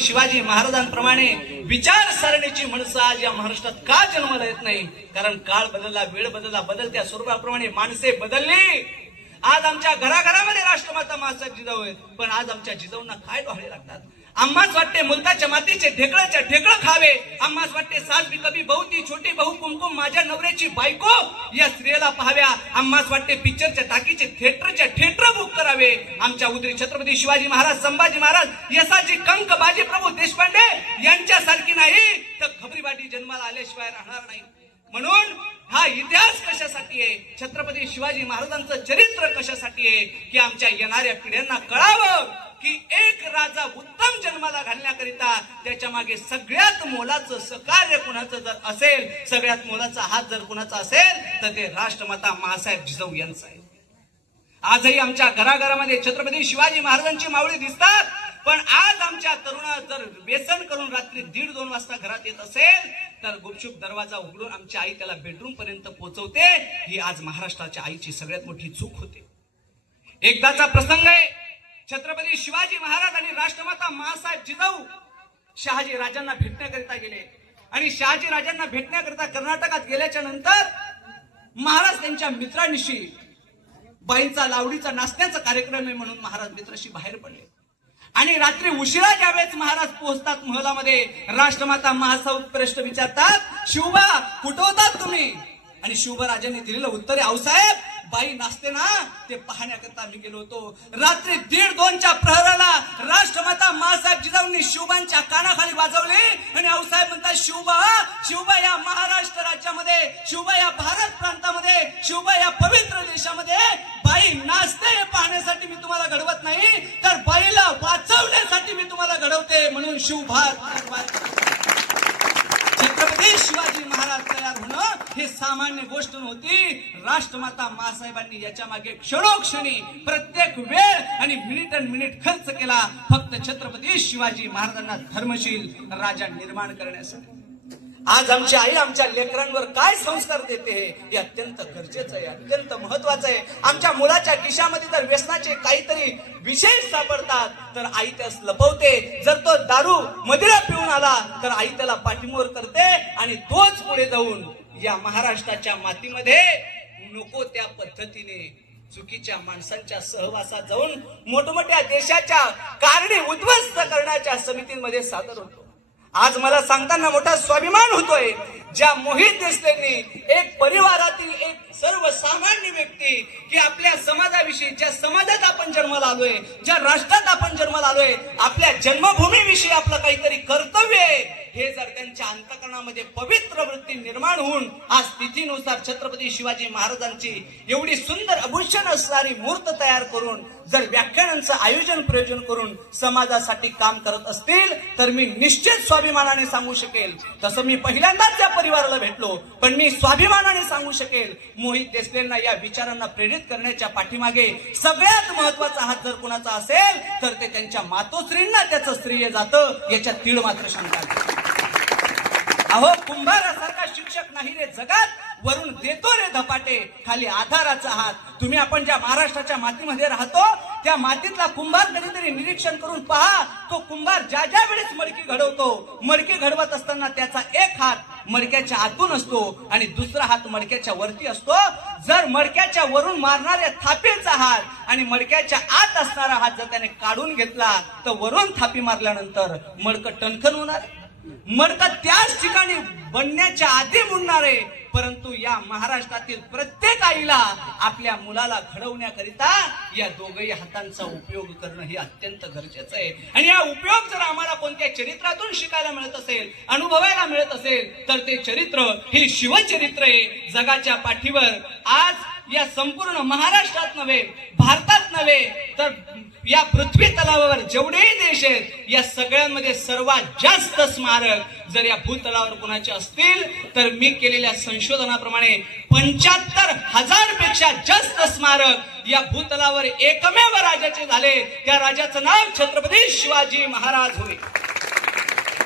शिवाजी महाराजांप्रमाणे विचारसरणीची माणसं आज या महाराष्ट्रात का जन्माला येत नाही? कारण काळ बदलला, वेळ बदलला, बदलत्या स्वरूपाप्रमाणे माणसे बदलली. आज आमच्या घराघरामध्ये राष्ट्रमाता मासाहेब जिजाऊ आहेत, पण आज आमच्या जिजाऊंना काय डोळे लागतात? आम्हाच वाटते मुलताच्या मातीचे ढेकळं खावे, आम्हाच वाटते सास बी कभी बहू ती छोटी बहू कुमकुम माझ्या नवऱ्याची बायको या स्त्रियेला पाहाव्या, आम्हाच वाटते पिक्चरच्या टाकीचे थिएटर बुक करावे. आमच्या उदरी छत्रपती शिवाजी महाराज, संभाजी महाराज, यसाची कंक बाजी प्रभू देशपांडे यांच्यासारखी नाही तर खबरीबाटी जन्माला आल्याशिवाय राहणार नाही. म्हणून हा इतिहास कशासाठी आहे? छत्रपती शिवाजी महाराजांचं चरित्र कशासाठी आहे? की आमच्या येणाऱ्या पिढ्यांना कळावं की एक राजा उत्तम जन्माला घालण्याकरिता त्याच्या मागे सगळ्यात मोलाचं सहकार्य कुणाचं जर असेल, सगळ्यात मोलाचा हात जर कुणाचा असेल तर ते राष्ट्रमाता मासाहेब जिजाऊ यांचा आहे. आजही आमच्या घराघरामध्ये छत्रपती शिवाजी महाराजांची मावळी दिसतात, पण आज आमच्या तरुणा जर व्यसन करून रात्री 1:30-2 वाजता घरात येत असेल तर गुपचूप दरवाजा उघडून आमची आई त्याला बेडरूम पर्यंत पोहोचवते. ही आज महाराष्ट्राच्या आईची सगळ्यात मोठी चूक होते. एकदाचा प्रसंग आहे, छत्रपती शिवाजी महाराज आणि राष्ट्रमाता मासाहेब जिजाऊ शहाजी राजांना भेटण्याकरिता गेले आणि शहाजी राजांना भेटण्याकरिता कर्नाटकात गेल्याच्या नंतर महाराज त्यांच्या मित्रांशी बाईंचा लावडीचा नाचण्याचा कार्यक्रम आहे म्हणून महाराज मित्राशी बाहेर पडले आणि रात्री उशिरा ज्यावेळेस महाराज पोहोचतात महलामध्ये, राष्ट्रमाता महासाहेब प्रश्न विचारतात, शिवबा कुठं होतात तुम्ही? आणि शिवबा राजांनी दिलेलं उत्तर आहे, आऊसाहेब बाई नाचते ना ते पाहण्याकरता मी गेलो होतो. रात्री 1:30-2च्या प्रहराला राष्ट्रमाता मासाहेब जिजाऊंनी शिवबांच्या कानाखाली वाजवले आणि आऊसाहेब म्हणतात, शिवबा या महाराष्ट्र राज्यामध्ये, शिवबा या भारत प्रांतामध्ये, शिवबा या पवित्र देशामध्ये बाई नाचते हे पाहण्यासाठी मी तुम्हाला घडवत नाही, तर बाईला वाचवण्यासाठी मी तुम्हाला घडवते. म्हणून छत्रपती शिवाजी महाराज तयार होणं हे सामान्य गोष्ट नव्हती. राष्ट्रमाता मासाहेबांनी याच्या मागे क्षणोक्षणी प्रत्येक वेळ आणि मिनिट खर्च केला फक्त छत्रपती शिवाजी महाराजांना धर्मशील राजा निर्माण करण्यासाठी. आज आमची आई आमच्या लेकरांवर काय संस्कार देते हे अत्यंत गरजेचं आहे, अत्यंत महत्वाचं आहे. आमच्या मुलाच्या खिशामध्ये जर व्यसनाचे काहीतरी विशेष सापडतात तर आई त्यास लपवते. जर तो दारू मदिरा पिऊन आला तर आई त्याला पाठीमोर करते आणि तोच पुढे जाऊन या महाराष्ट्राच्या मातीमध्ये नको त्या पद्धतीने चुकीच्या माणसांच्या सहवासात जाऊन मोठमोठ्या देशाच्या कारणे उद्ध्वस्त करण्याच्या समितीमध्ये सादर होतो. आज मला सांगताना मोठा स्वाभिमान होतोय, ज्या मोहित देशलेंनी एक परिवारातील एक सर्वसामान्य व्यक्ती की आपल्या समाजाविषयी, ज्या समाजात आपण जन्माला आलोय, ज्या राष्ट्रात आपण जन्माला आलोय, आपल्या जन्मभूमीविषयी आपलं काहीतरी कर्तव्य आहे हे जर त्यांच्या अंतःकरणामध्ये पवित्र वृत्ती निर्माण होऊन आज तिथीनुसार छत्रपती शिवाजी महाराजांची एवढी सुंदर आभूषण असणारी मूर्त तयार करून जर व्याख्यानांचं आयोजन प्रयोजन करून समाजासाठी काम करत असतील तर मी निश्चित स्वाभिमानाने सांगू शकेल. तसं मी पहिल्यांदाच त्या परिवाराला भेटलो, पण मी स्वाभिमानाने सांगू शकेल मोहित देशलेंना या विचारांना प्रेरित करण्याच्या पाठीमागे सगळ्यात महत्वाचा हात जर कुणाचा असेल तर ते त्यांच्या मातोश्रींना त्याचं श्रेय जातं, याच्यात तीळ मात्र शंका नाही. अहो कुंभारासारखा शिक्षक नाही रे जगात, वरून देतो रे धपाटे, खाली आधाराचा हात. तुम्ही आपण ज्या महाराष्ट्राच्या मातीमध्ये राहतो त्या मातीतला कुंभार कधीतरी निरीक्षण करून पहा. तो कुंभार ज्या वेळेस मडकी घडवतो, मडकी घडवत असताना त्याचा एक हात मडक्याच्या आतून असतो आणि दुसरा हात मडक्याच्या वरती असतो. जर मडक्याच्या वरून मारणाऱ्या थापीचा हात आणि मडक्याच्या आत असणारा हात जर त्याने काढून घेतला तर वरून थापी मारल्यानंतर मडकं टणखन होणार, मडकं त्याच ठिकाणी बनण्याच्या आधी बुडणार आहे. परंतु या महाराष्ट्रातील प्रत्येक आईला आपल्या मुलाला घडवण्याकरिता या दोघही हातांचा उपयोग करणं हे अत्यंत गरजेचं आहे. आणि हा उपयोग जर आम्हाला कोणत्या चरित्रातून शिकायला मिळत असेल, अनुभवायला मिळत असेल तर ते चरित्र हे शिवचरित्र आहे. जगाच्या पाठीवर आज या संपूर्ण महाराष्ट्रात नव्हे, भारतात नव्हे तर या पृथ्वी तलावावर जेवढेही देश आहेत या सगळ्यांमध्ये सर्वात जास्त स्मारक जर या भूतलावर कोणाचे असतील तर मी केलेल्या संशोधनाप्रमाणे 75,000 पेक्षा जास्त स्मारक या भूतलावर एकमेव राजाचे झाले. त्या राजाचं नाव छत्रपती शिवाजी महाराज होय.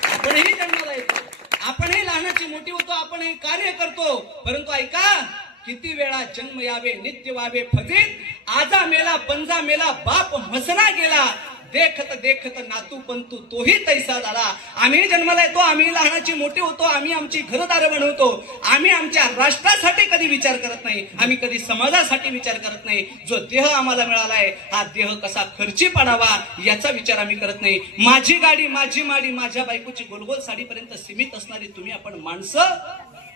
आपणही जन्माला येतो, आपणही लहानाची मोठी होतो, आपणही कार्य करतो, परंतु ऐका किती वेळा जन्म यावे नित्य व्हावे फजित, आजा मेला पंजा मेला बाप मसना गेला, देखत देखत नातू पंतू तोही तैसा झाला. आम्ही जन्माला येतो, आम्ही लहानाची मोठी होतो, आम्ही आमची घरदार बनवतो, आम्ही आमच्या राष्ट्रासाठी कधी विचार करत नाही, आम्ही कधी समाजासाठी विचार करत नाही. जो देह आम्हाला मिळालाय हा देह कसा खर्ची पाडावा याचा विचार आम्ही करत नाही. माझी गाडी माझी माडी माझ्या बायकोची गोलगोल साडीपर्यंत सीमित असणारी तुम्ही आपण माणसं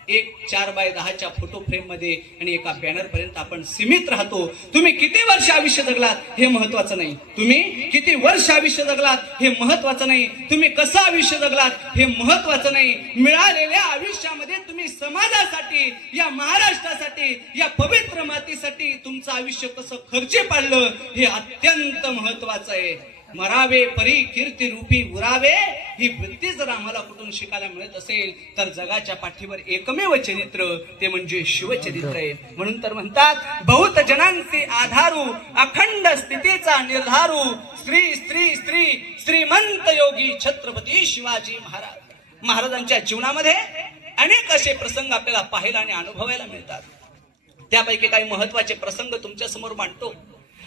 एक 4x10च्या फोटो फ्रेम मध्ये आणि एका बॅनर पर्यंत आपण सीमित राहतो. तुम्ही किती वर्ष आयुष्य जगलात हे महत्वाचं नाही, तुम्ही किती वर्ष आयुष्य जगलात हे महत्वाचं नाही, तुम्ही कसं आयुष्य जगलात हे महत्वाचं नाही. मिळालेल्या आयुष्यामध्ये तुम्ही समाजासाठी, या महाराष्ट्रासाठी, या पवित्र मातीसाठी तुमचं आयुष्य कसं खर्ची पाडलं हे अत्यंत महत्वाचं आहे. मरावे परी कीर्ती रूपी उरावे ही वृत्ती जर आम्हाला कुठून शिकायला मिळत असेल तर जगाच्या पाठीवर एकमेव चरित्र ते म्हणजे शिवचरित्र आहे. म्हणून तर म्हणतात बहुत जनांचे आधारू अखंड स्थितीचा निर्धारू स्त्री स्त्री स्त्री श्रीमंत योगी छत्रपती शिवाजी महाराज. महाराजांच्या जीवनामध्ये अनेक असे प्रसंग आपल्याला पाहायला आणि अनुभवायला मिळतात. त्यापैकी काही महत्वाचे प्रसंग तुमच्या समोर मांडतो.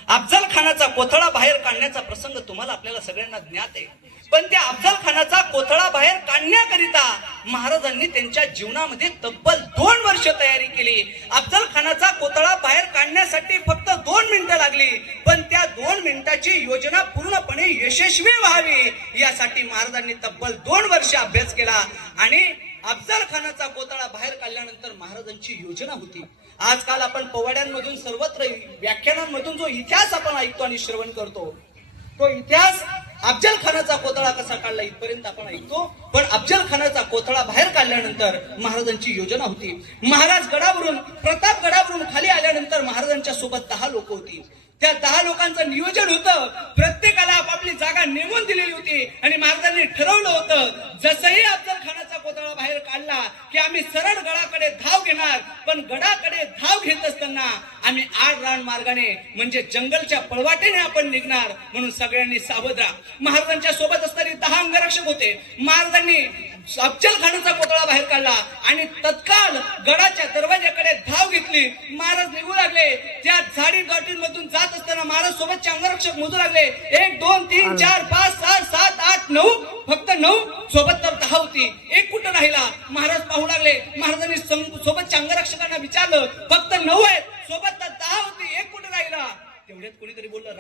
अफजल खानाचा कोथळा बाहेर काढण्याचा प्रसंग तुम्हाला आपल्याला सगळ्यांना ज्ञात आहे. पण त्या अफजल खानाचा कोथळा बाहेर काढण्याकरिता महाराजांनी त्यांच्या जीवनामध्ये तब्बल 2 वर्ष तयारी केली. अफजल खानाचा कोथळा बाहेर काढण्यासाठी फक्त 2 मिनिटं लागली, पण त्या 2 मिनिटाची योजना पूर्णपणे यशस्वी व्हावी यासाठी महाराजांनी तब्बल 2 वर्ष अभ्यास केला. आणि अफजल खानाचा कोथळा बाहेर काढल्यानंतर महाराजांची योजना होती. आजकाल आपण पोवाड्यांमधून सर्वत्र व्याख्यानांमधून जो इतिहास आपण ऐकतो आणि श्रवण करतो तो इतिहास अफजल खानाचा कोथळा कसा काढला इथपर्यंत आपण ऐकतो, पण अफजल खानाचा कोथळा बाहेर काढल्यानंतर महाराजांची योजना होती. महाराज गडावरून प्रतापगडावरून खाली आल्यानंतर महाराजांच्या सोबत 10 लोक होती. त्या 10 लोकांचं नियोजन होतं. प्रत्येकाला आपापली जागा नेमून दिलेली होती आणि महाराजांनी ठरवलं होतं जसंही अफजल खानाचा कोथळा बाहेर काढला की आम्ही सरळ गडाकडे धाव घेणार, पण गडाकडे धाव घेत असताना आम्ही आडरान मार्गाने म्हणजे जंगलच्या पळवाटेने आपण निघणार, म्हणून सगळ्यांनी सावध राहा. महाराजांच्या सोबत असणारी 10 अंगरक्षक होते. महाराजांनी अफजल खानाचा कोथळा बाहेर काढला आणि तत्काळ गडाच्या दरवाजाकडे धाव घेतली. महाराज निघू लागले. त्या झाडी गाठींमधून जात असताना महाराज सोबतचे अंगरक्षक मोजू लागले. 1 2 3 4 5 6 7 8 9 फक्त 9 सोबत तर 10 होती. एक कुठं राहिला महाराज पाहू लागले. महाराजांनी सोबतच्या अंगरक्षकांना विचारलं फक्त 9 आहे, सोबत तर 10 होती, एक कुठं राहिला. तेवढ्यात कोणीतरी बोललं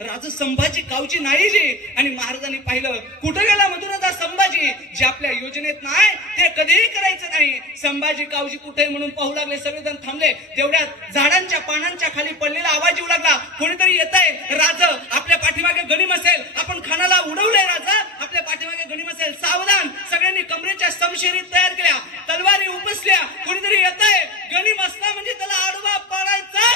राज संभाजी कावजी नाही जी. आणि महाराजांनी पाहिलं कुठं गेला मधुराजा संभाजी, जे आपल्या योजनेत नाही ते कधीही करायचं नाही. संभाजी कावजी कुठे म्हणून पाहू लागले. सगळेजण थांबले. तेवढ्यात झाडांच्या पानांच्या खाली पडलेला आवाज येऊ लागला. कोणीतरी येत आहे. राज आपल्या पाठीमागे गणिम असेल, आपण खानाला उडवलंय. राजा आपल्या पाठीमागे गणिम असेल, सावधान. सगळ्यांनी कमरेच्या समशेरीत तयार केल्या, तलवारी उपसल्या. कोणीतरी येत आहे. गणिम असला म्हणजे त्याला आडवा पाडायचा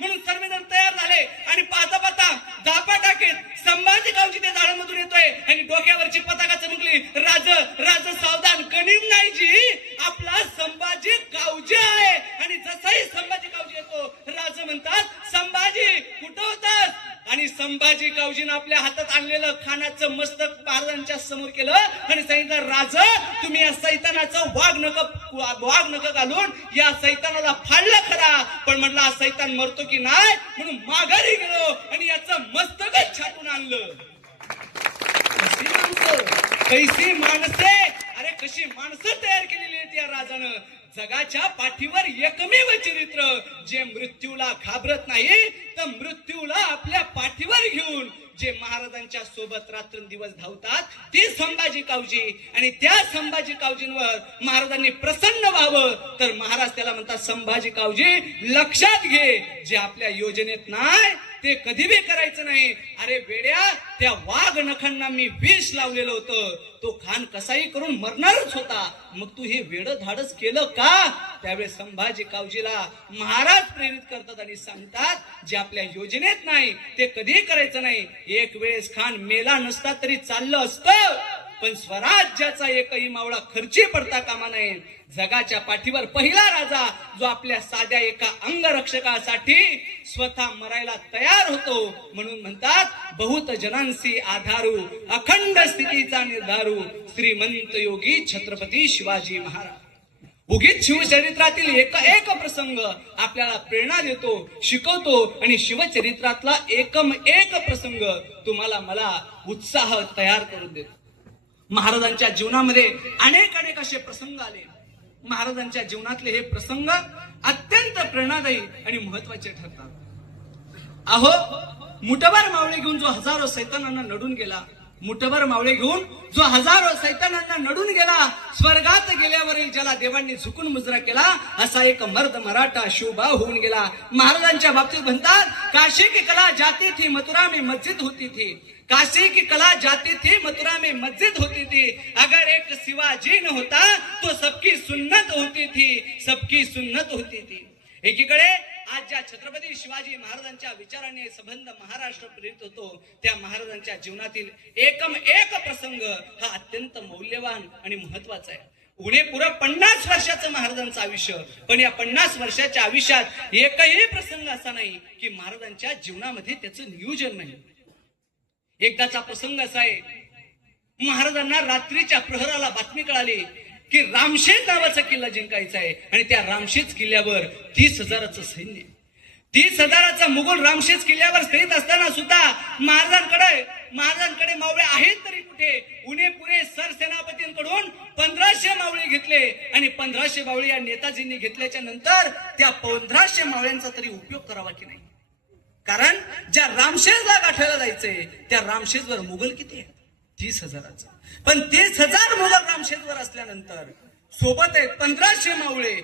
म्हणून सर्वजण तयार झाले. आणि पाहता पाहता धापा टाकीत संभाजी गावची त्या झाडांमधून येतोय आणि डोक्यावरची पताका चमकली. राज सावधान, गणिम नाही जी, आपला संभाजी गावजी आहे. आणि जसाही संभाजी गावजी येतो राज म्हणतात संभाजी कुठं होतास. आणि संभाजी गावजीनं आपल्या हातात आणलेलं खानाचं मस्तक महाराजांच्या समोर केलं आणि सांगितलं राज तुम्ही या सैतानाचं वाघ नक घालून या सैतानाला फाडलं खरा, पण म्हटलं हा सैतान मरतो की नाही म्हणून माघारी गेलो आणि याचं मस्तकच छाटून आणलं. कैसी माणसे, अरे कशी माणसं तयार केलेली आहेत या राजानं. जगाच्या पाठीवर एकमेव चरित्र जे मृत्यूला घाबरत नाही तर मृत्यूला आपल्या पाठीवर घेऊन जे महाराजांच्या सोबत रात्रंदिवस धावतात ते संभाजी कावजी. आणि त्या संभाजी कावजींवर महाराजांनी प्रसन्न व्हावं तर महाराज त्याला म्हणतात संभाजी कावजी लक्षात घे, जे आपल्या योजनेत नाही ते कधी बी करायचं नाही. अरे वेड्या, त्या वाघ नखांना मी विष लावलेलं होतं, तो खान कसाही करून मरणारच होता, मग तू हे वेड धाडस केलं का. त्यावेळेस संभाजी कावजीला महाराज प्रेरित करतात आणि सांगतात जे आपल्या योजनेत नाही ते कधी करायचं नाही. एक वेळेस खान मेला नसता तरी चाललं असतं, पण स्वराज्याचा एकही मावळा खर्ची पडता कामा नये. जगाच्या पाठीवर पहिला राजा जो आपल्या साध्या एका अंगरक्षकासाठी स्वतः मरायला तयार होतो. म्हणून म्हणतात बहुत जनांसी आधारू अखंड स्थितीचा निर्धारू श्रीमंत योगी छत्रपती शिवाजी महाराज. उगीच शिवचरित्रातील एक प्रसंग आपल्याला प्रेरणा देतो, शिकवतो आणि शिवचरित्रातला एकम एक प्रसंग तुम्हाला मला उत्साह तयार करून देतो. महाराजांच्या जीवनामध्ये अनेक असे प्रसंग आले. महाराजांच्या जीवनातले हे प्रसंग अत्यंत प्रेरणादायी आणि महत्वाचे ठरतात. अहो, मुठभर मावळे घेऊन जो हजारो सैतानांना नडून गेला, मुठभर मावळे घेऊन जो हजारो सैतानांना नडून गेला, स्वर्गात गेल्यावरील ज्याला देवांनी झुकून मुजरा केला, असा एक मर्द मराठा शिवबा होऊन गेला. महाराजांच्या बाबतीत म्हणतात, काशी की कला जाती थी मथुरा में मस्जिद होती थी, काशी की कला जाती थी मथुरा में मस्जिद होती थी, अगर एक शिवाजी न होता तो सबकी सुन्नत होती थी, सबकी सुन्नत होती थी. एकीकडे आज ज्या छत्रपती शिवाजी महाराजांच्या विचाराने संबंध महाराष्ट्र प्रेरित होतो, त्या महाराजांच्या जीवनातील एकम एक प्रसंग हा अत्यंत मौल्यवान आणि महत्वाचा आहे. उणे पुरं 50 वर्षाचं महाराजांचं आयुष्य, पण या 50 वर्षाच्या आयुष्यात एकही प्रसंग असा नाही की महाराजांच्या जीवनामध्ये त्याचं नियोजन नाही. एकदाचा प्रसंग असा आहे, महाराजांना रात्रीच्या प्रहराला बातमी कळाली की रामशेज नावाचा किल्ला जिंकायचा आहे आणि त्या रामशेज किल्ल्यावर 30,000चं सैन्य, 30,000चा मुघल रामशेज किल्ल्यावर स्थित असताना सुद्धा महाराजांकडे मावळे आहेत तरी कुठे? उणे पुरे सरसेनापतींकडून 1500 मावळे घेतले आणि 1500 मावळे या नेताजींनी घेतल्याच्या नंतर त्या 1500 मावळ्यांचा तरी उपयोग करावा की नाही? कारण ज्या रामशेजला गाठायला जायचंय त्या रामशेजवर मुघल किती आहेत? 30,000चा. पण 30,000 मुघल रामशेजवर असल्यानंतर सोबत आहेत 1500 मावळे.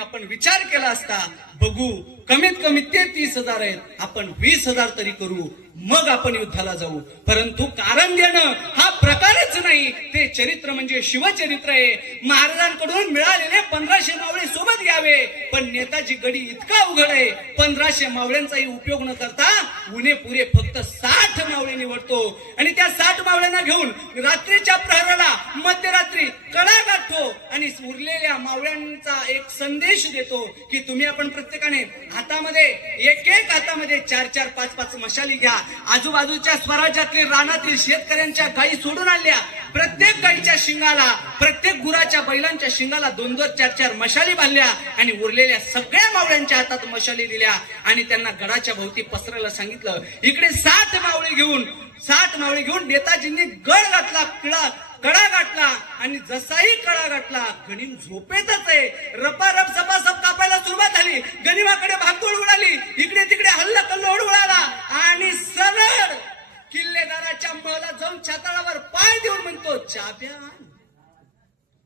आपण विचार केला असता, बघू कमीत कमी ते 30,000 आहेत, आपण 20,000 तरी करू, मग आपण युद्धाला जाऊ. परंतु कारण देणं हा प्रकारच नाही, ते चरित्र म्हणजे शिवचरित्र आहे. महाराजांकडून मिळालेले 1500 मावळे सोबत घ्यावे, पण नेताजी गडी इतका उघड आहे, 1500 मावळ्यांचाही उपयोग न करता उणे पुरे फक्त 60 मावळे निवडतो आणि त्या 60 मावळ्यांना घेऊन रात्रीच्या प्रहराला मध्यरात्री कडा गाठतो आणि उरलेल्या मावळ्यांचा एक संदेश देतो की तुम्ही आपण प्रत्येकाने हातामध्ये एक हातामध्ये 4-4, 5-5 मशाली घ्या. आजूबाजूच्या स्वराज्यातील रानातील शेतकऱ्यांच्या गायी सोडून आणल्या, प्रत्येक गायीच्या शिंगाला, प्रत्येक गुराच्या बैलांच्या शिंगाला 2-2, 4-4 मशाली बांधल्या आणि उरलेल्या सगळ्या मावळ्यांच्या हातात मशाली दिल्या आणि त्यांना गडाच्या भोवती पसरायला सांगितलं. इकडे 60 मावळे घेऊन नेताजींनी गड गाठला, कडा गाठला आणि जसाही कडा गाठला गणिम झोपेतच आहे. रपारप सपासप कापायला सुरुवात झाली, गनिमाकडे भागदौड उडाली, इकडे तिकडे हल्ला कल्लोळ उडाला आणि सरळ किल्लेदाराच्या महला जाऊन छाताळावर पाय देऊन म्हणतो, चाब्या आण.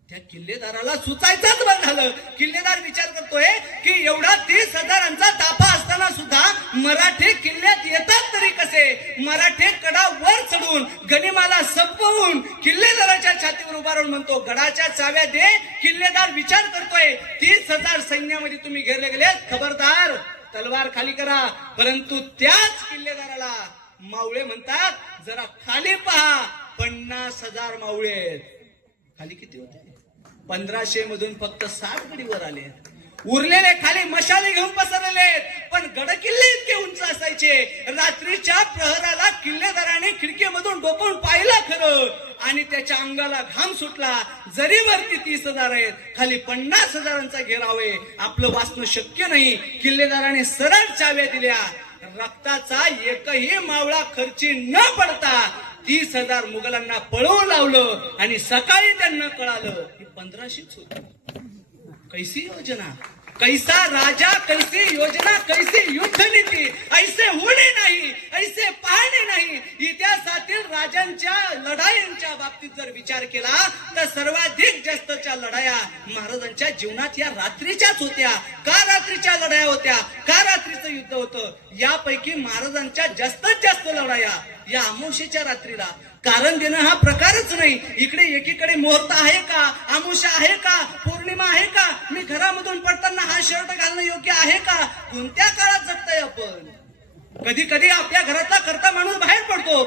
त्या किल्लेदाराला सुचायचंच बंद झालं. किल्लेदार विचार करतोय की एवढा 30,000चा ताफा असताना सुद्धा मराठे किल्ल्यात येतात तरी कसे? मराठे कडा वर चढून गनिमाला संपवून किल्लेदाराच्या छातीवर उभा राहून म्हणतो, गडाच्या चाव्या दे. किल्लेदार विचार करतोय, 30,000 सैन्यामध्ये तुम्ही घेरले गेलेत, खबरदार तलवार खाली करा. परंतु त्याच किल्लेदाराला मावळे म्हणतात, जरा खाली पहा, 50,000 मावळे. खाली किती होते? 1500 मधून फक्त 60 गडी वर आले. उरलेले खाली मशाले घेऊन पसरलेले आहेत, पण गड किल्ले इतके उंच असायचे. रात्रीच्या प्रहराला किल्लेदाराने खिडकीमधून डोकावून पाहिलं खरं आणि त्याच्या अंगाला घाम सुटला. जरी वरती 30,000 आहेत, खाली 50,000चा घेराव आहे, आपलं वाचणं शक्य नाही. किल्लेदाराने सरळ चाव्या दिल्या. रक्ताचा एकही मावळा खर्ची न पडता 30,000 मुघलांना पळवून लावलं आणि सकाळी त्यांना कळालं की 1500च होत. कैसी योजना, कैसा राजा, कैसी योजना, कैसी युद्ध नीती. ऐसे होणे नाही, ऐसे पाहणे नाही. इतिहासातील राजांच्या लढायांच्या बाबतीत जर विचार केला तर सर्वाधिक जास्तच्या लढाया महाराजांच्या जीवनात या रात्रीच्याच होत्या. का रात्रीच्या लढाया होत्या? का रात्रीचं युद्ध होतं? यापैकी महाराजांच्या जास्तीत जास्त लढाया या अमावस्येच्या रात्रीला. कारण देणं हा प्रकारच नाही. इकडे एकीकडे मुहूर्त आहे का, अमावस्या आहे का, पौर्णिमा आहे का, मी घरामधून पडताना हा शर्ट घालणं योग्य आहे का? कोणत्या काळात जगताय आपण? कधी कधी आपल्या घरातला करता माणूस बाहेर पडतो,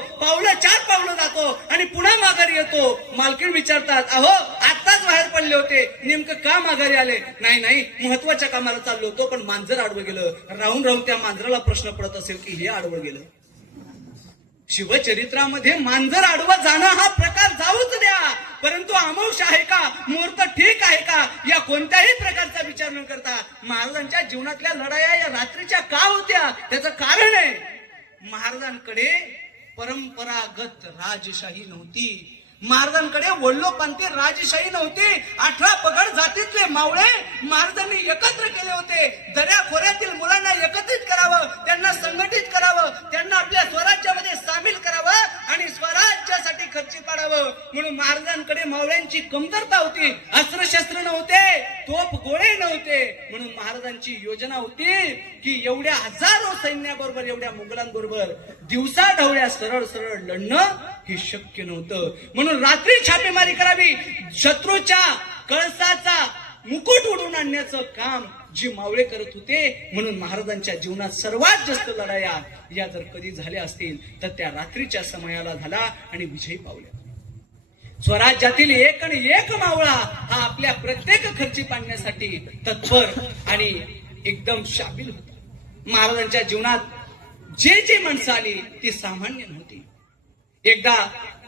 4 पावलं जातो आणि पुन्हा माघारी येतो. मालकीण विचारतात, अहो आताच बाहेर पडले होते, नेमकं का माघारी आले? नाही महत्वाच्या कामाला चाललो होतो, पण मांजर आडवं गेलं. राहून त्या मांजराला प्रश्न पडत असेल की हे आडवं गेलं. शिवचरित्रामध्ये मांजर आडवं जाणं हा प्रकार जाऊच द्या, परंतु अमावस्या आहे का, मुहूर्त ठीक आहे का, या कोणत्याही प्रकारचा विचार न करता महाराजांच्या जीवनातल्या लढाया या रात्रीच्या का होत्या त्याचं कारण आहे, महाराजांकडे परंपरागत राजशाही नव्हती, महाराजांकडे वडिलोपांती राजशाही नव्हती. 18 पगड जातीतले मावळे महाराजांनी एकत्र केले होते. दऱ्या खोऱ्यातील मुलांना एकत्रित करावं, त्यांना संघटित करावं, त्यांना आपल्या स्वराज्यामध्ये सामील करावं आणि स्वराज्यासाठी खर्ची पाडावं. म्हणून महाराजांकडे मावळ्यांची कमतरता होती. अस्त्रशस्त्र नव्हते, तोफ गोळे नव्हते. म्हणून महाराजांची योजना होती की एवढ्या हजारो सैन्याबरोबर, एवढ्या मुघलांबरोबर दिवसा ढवळ्या सरळ सरळ लढणं हे शक्य नव्हतं. म्हणून रात्री छापेमारी करावी, शत्रूच्या कळसाचा मुकुट उडून आणण्याचं काम जी मावळे करत होते. म्हणून महाराजांच्या जीवनात सर्वात जास्त लढाया या जर कधी झाल्या असतील तर त्या रात्रीच्या समयाला झाला आणि विजयी पावल्या. स्वराज्यातील एक आणि एक मावळा हा आपल्या प्रत्येक खर्ची पाडण्यासाठी तत्पर आणि एकदम शाबील होता. महाराजांच्या जीवनात जे जे माणसं आली ती सामान्य नव्हती. एकदा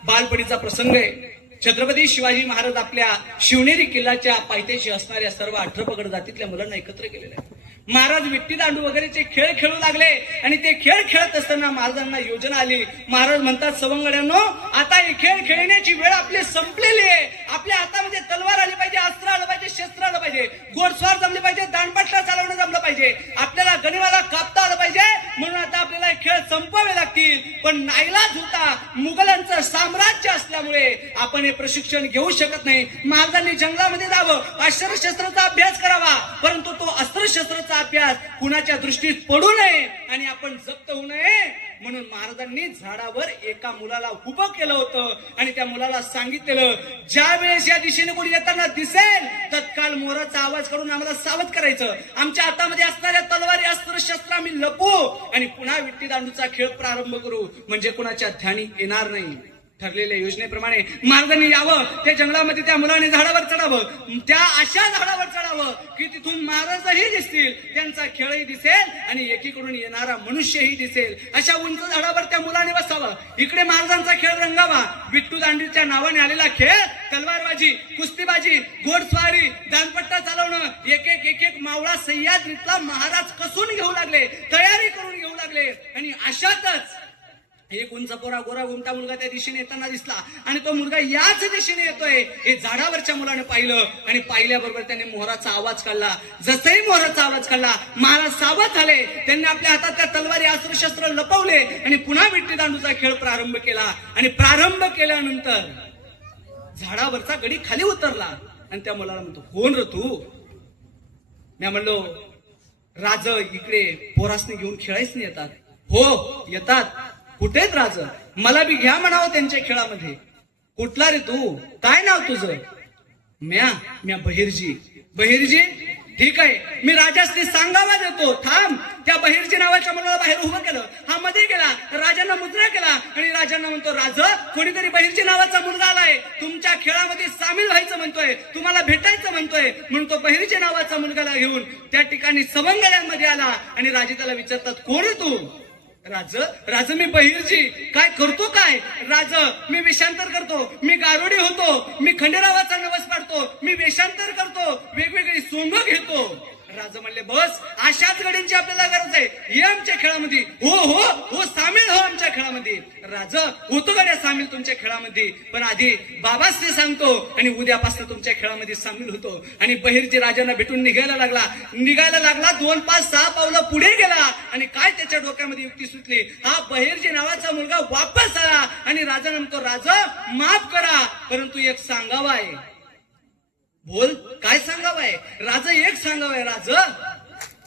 बालपणीचा प्रसंग आहे. छत्रपती शिवाजी महाराज आपल्या शिवनेरी किल्ल्याच्या पायथ्याशी असणाऱ्या सर्व 18 पगड जातीतल्या मुलांना एकत्र केलेले आहे. महाराज विट्टी दांडू वगैरेचे खेळ खेळू लागले आणि ते खेळ खेळत असताना महाराजांना योजना आली. महाराज म्हणतात, सवंगड्यांनो, आता हे खेळ खेळण्याची वेळ आपली संपलेली आहे. आपल्या हातामध्ये तलवार आली पाहिजे, अस्त्र आलं पाहिजे, शस्त्र आलं पाहिजे, घोडस्वार जमले पाहिजे, दांडपट्टा चालवणं जमलं पाहिजे, आपल्याला गनिमाला कापता आलं पाहिजे. म्हणून आता आपल्याला हे खेळ संपवावे लागतील. पण नाईलाज होता, मुघलांचं साम्राज्य असल्यामुळे आपण हे प्रशिक्षण घेऊ शकत नाही. महाराजांनी जंगलामध्ये जावं, अस्त्रशस्त्राचा अभ्यास करावा, परंतु तो अस्त्रशस्त्राचा अभ्यास कुणाच्या दृष्टीत पडू नये आणि आपण जप्त होऊ नये म्हणून महाराजांनी झाडावर एका मुलाला उभं केलं होतं आणि त्या मुलाला सांगितलेलं, ज्या वेळेस या दिशेने कोणी येताना दिसेल तत्काळ मोराचा आवाज करून आम्हाला सावध करायचं. आमच्या हातामध्ये असणाऱ्या तलवारी, अस्त्रशस्त्र आम्ही लपू आणि पुन्हा विट्टी दांडूचा खेळ प्रारंभ करू, म्हणजे कुणाच्या ध्यानी येणार नाही. ठरलेल्या योजनेप्रमाणे महाराजांनी यावं, त्या जंगलामध्ये त्या मुलाने झाडावर चढावं, त्या अशा झाडावर चढावं की तिथून महाराजही दिसतील, त्यांचा खेळही दिसेल आणि एकीकडून येणारा मनुष्यही दिसेल. अशा उंच झाडावर त्या मुलाने बसावं. इकडे महाराजांचा खेळ रंगावा. विट्टू दांडीच्या नावाने आलेला खेळ, तलवारबाजी, कुस्तीबाजी, घोडस्वारी, दांडपट्टा चालवणं, एक एक मावळा सह्याद्रीतला महाराज कसून घेऊ लागले, तयारी करून घेऊ लागले. आणि अशातच एक उंच पोरा गोरा गुमटा मुलगा त्या दिशेने येताना दिसला आणि तो मुलगा याच दिशेने येतोय हे झाडावरच्या मुलाने पाहिलं आणि पाहिल्याबरोबर त्याने मोहराचा आवाज काढला. जसंही मोहराचा आवाज काढला, महाराज सावध झाले. त्यांनी आपल्या हातात त्या तलवारी, अस्त्रशस्त्र लपवले आणि पुन्हा विट्टी दांडूचा खेळ प्रारंभ केला. आणि प्रारंभ केल्यानंतर झाडावरचा गडी खाली उतरला आणि त्या मुलाला म्हणतो, कोण रे तू? मी म्हणलो, राज इकडे पोरासने घेऊन खेळायच नाही येतात. हो येतात. कुठेच राज? मला बी घ्या म्हणावं त्यांच्या खेळामध्ये. कुठला रे तू? काय नाव तुझं? म्या बहिर्जी. बहिर्जी? ठीक आहे, मी राजासने सांगावा देतो. थांब. त्या बहिर्जी नावाच्या मुलाला बाहेर उभं केलं. हा मध्ये गेला, राजांना मुद्रा केला आणि राजांना म्हणतो, राज कोणीतरी बहिर्जी नावाचा मुलगा आलाय, तुमच्या खेळामध्ये सामील व्हायचं म्हणतोय, तुम्हाला भेटायचं म्हणतोय. म्हणून तो बहिर्जी नावाचा मुलगाला घेऊन त्या ठिकाणी सवंगड्यांमध्ये आला आणि राजे त्याला विचारतात, कोण रे तू? राज मी बहिर्जी. काय करतो? काय राज? मी वेषांतर करतो, मी गारोडी होतो, मी खंडेरावाचा नवस पाडतो, मी वेषांतर करतो, वेगवेगळी सोंग घेतो. राजा म्हणले, बस अशाच गडींची आपल्याला गरज आहे, ये आमच्या खेळामध्ये. हो हो हो, सामील हो आमच्या खेळामध्ये. राजा होतो गड्या सामील तुमच्या खेळामध्ये, पण आधी बाबासने सांगतो आणि उद्यापासून तुमच्या खेळामध्ये सामील होतो. आणि बहिर्जी राजांना भेटून निघायला लागला. 2, 5, 6 पावलं पुढे गेला आणि काय त्याच्या डोक्यामध्ये युक्ती सुचली. हा बहिर्जी नावाचा मुलगा वापस आला आणि राजा म्हणतो, राजा माफ करा, परंतु एक सांगावं आहे. बोल, काय सांगावंय? राजा एक सांगावंय. राजा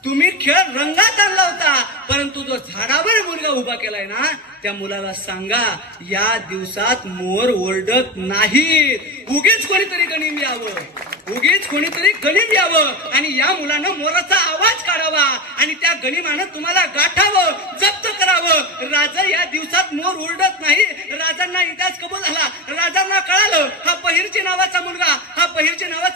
तुम्ही खेळ रंगात आणला होता, परंतु जो झाडावर मुलगा उभा केलाय ना, त्या मुलाला सांगा या दिवसात मोर ओरडत नाही. उगीच कोणीतरी गणिम यावं, उगीच कोणीतरी गणिम यावं आणि या मुलानं मोराचा आवाज काढावा आणि त्या गणिमानं तुम्हाला गाठावं, जप्त करावं. राजा या दिवसात मोर ओरडत नाही. राजांना इतिहास कबूल झाला. राजांना कळालं हा बहिर्जी नावाचा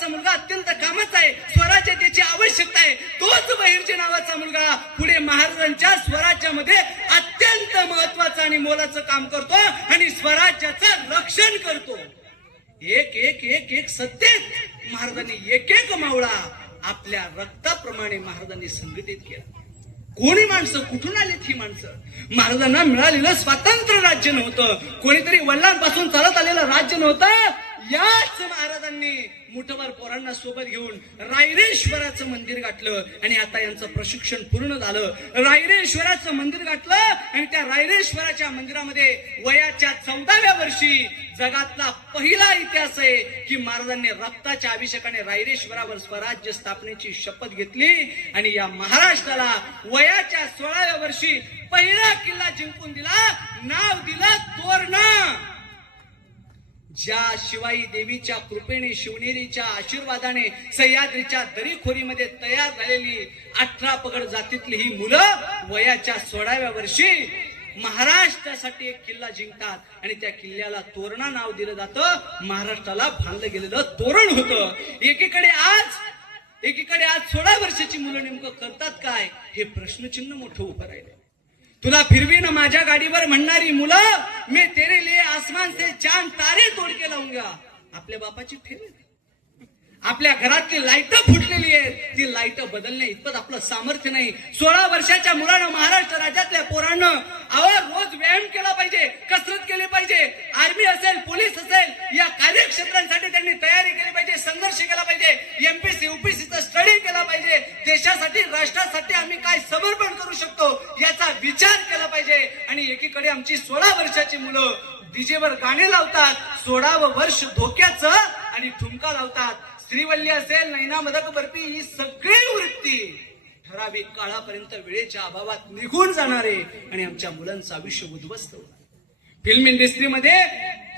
मुलगा अत्यंत कामाचा आहे, स्वराज्याची आवश्यकता आहे. तोच बहिर्जी नावाचा मुलगा पुढे महाराजांच्या स्वराज्यामध्ये अत्यंत महत्वाचं आणि मोलाचं काम करतो आणि स्वराज्याचं रक्षण करतो. एक सत्तेत महाराजांनी एक एक मावळा आपल्या रक्ताप्रमाणे महाराजांनी संघटित केला. कोणी माणसं, कुठून आलीत ही माणसं? महाराजांना मिळालेलं स्वातंत्र्य राज्य नव्हतं, कोणीतरी वडिलांपासून चालत आलेलं राज्य नव्हतं. याच महाराजांनी मुठभर पोरांना सोबत घेऊन रायरेश्वराचं मंदिर गाठलं आणि आता यांचं प्रशिक्षण पूर्ण झालं. रायरेश्वराचं मंदिर गाठलं आणि त्या रायरेश्वराच्या मंदिरामध्ये वयाच्या 14व्या वर्षी जगातला पहिला इतिहास आहे की महाराजांनी रक्ताच्या अभिषेकाने रायरेश्वरावर स्वराज्य स्थापनेची शपथ घेतली आणि या महाराष्ट्राला वयाच्या 16व्या वर्षी पहिला किल्ला जिंकून दिला. नाव दिलं तोरणा. ज्या शिवाई देवीच्या कृपेने, शिवनेरीच्या आशीर्वादाने सह्याद्रीच्या दरीखोरीमध्ये तयार झालेली 18 पगड जातीतली ही मुलं वयाच्या 16व्या वर्षी महाराष्ट्रासाठी एक किल्ला जिंकतात आणि त्या किल्ल्याला तोरणा नाव दिलं जातं. महाराष्ट्राला बांधलं गेलेलं तोरण होतं. एकीकडे आज 16 वर्षाची मुलं नेमकं करतात काय हे प्रश्नचिन्ह मोठं उभं राहिलं. तुला फिरवीन माझ्या गाडीवर म्हणणारी मुलं, मी तेरे लिए आसमान से चांद तारे तोड के लाऊंगा. आपल्या बापाची फिरवी. आपल्या घरातली लाईट फुटलेली आहे, ती लाईट बदलणे इतपत आपलं सामर्थ्य नाही. 16 वर्षाच्या मुलानं, महाराष्ट्र राज्यातल्या पोरांनं रोज व्यायाम केला पाहिजे, कसरत केली पाहिजे. आर्मी असेल, पोलीस असेल, या कार्यक्षेत्रांसाठी त्यांनी तयारी केली पाहिजे, संघर्ष केला पाहिजे. एमपीसी यूपीसीचा स्टडी केला पाहिजे. देशासाठी, राष्ट्रासाठी आम्ही काय समर्पण करू शकतो याचा विचार केला पाहिजे. आणि एकीकडे आमची 16 वर्षाची मुलं डीजेवर गाणे लावतात, 16वं वर्ष धोक्याचं आणि ठुमका लावतात. श्रीवल्ली असेल, नैना मदक बर्फी, ही सगळी वृत्ती ठराविक काळापर्यंत वेळेच्या अभावात निघून जाणारे आणि आमच्या मुलांचं आयुष्य उद्ध्वस्त होणार. फिल्म इंडस्ट्रीमध्ये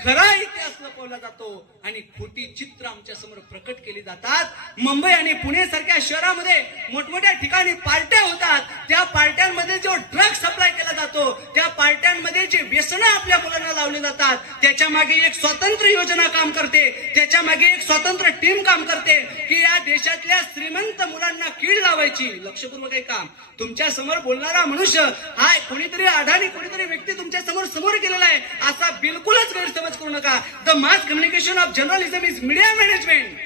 खरा इतिहास लपवला जातो आणि खोटी चित्र आमच्या समोर प्रकट केली जातात. मुंबई आणि पुणे सारख्या शहरामध्ये मोठमोठ्या ठिकाणी पार्ट्या होतात. त्या पार्ट्यांमध्ये जो ड्रग सप्लाय केला जातो, त्या पार्ट्यांमध्ये जे व्यसनं आपल्या मुलांना लावले जातात, त्याच्या मागे एक स्वतंत्र योजना काम करते, त्याच्या मागे एक स्वतंत्र टीम काम करते की या देशातल्या श्रीमंत मुलांना कीड लावायची. लक्षपूर्वक हे काम तुमच्या समोर बोलणारा मनुष्य हाय, कोणीतरी अडाणी, कोणीतरी व्यक्ती तुमच्या समोर गेलेला आहे असा बिलकुलच गैरसमज करू नका. The mass communication of journalism is media management.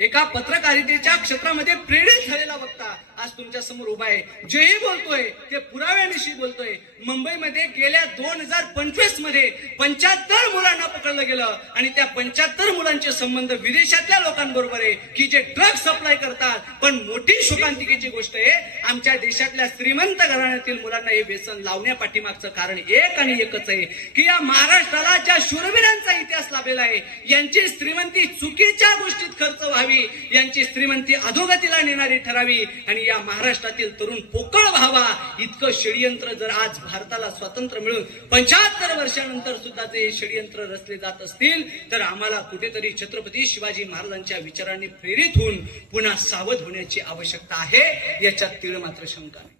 एका पत्रकारितेच्या क्षेत्रामध्ये प्रेरित झालेला वक्ता आज तुमच्या समोर उभा आहे. जेही बोलतोय ते पुराव्यानिशी बोलतोय. मुंबईमध्ये गेल्या 2025 मध्ये 75 मुलांना पकडलं गेलं आणि त्या 75 मुलांचे संबंध विदेशातल्या लोकांबरोबर आहे की जे ड्रग सप्लाय करतात. पण मोठी शोकांतिकेची गोष्ट आहे, आमच्या देशातल्या श्रीमंत घराण्यातील मुलांना हे व्यसन लावण्यापाठीमागचं कारण एक आणि एकच आहे की या महाराष्ट्राला ज्या शूरवीरांचा इतिहास लाभलेला आहे, यांची श्रीमंती चुकीच्या गोष्टीत खर्च व्हावी, यांची श्रीमंती अधोगतीला नेणारी ठरावी आणि या महाराष्ट्रातील तरुण पोकळ व्हावा, इतकं षडयंत्र जर आज भारताला स्वातंत्र्य मिळून 75 वर्षानंतर सुद्धा ते षडयंत्र रचले जात असतील तर आम्हाला कुठेतरी छत्रपती शिवाजी महाराजांच्या विचारांनी प्रेरित होऊन पुन्हा सावध होण्याची आवश्यकता आहे, याच्यात तीळ मात्र शंका नाही.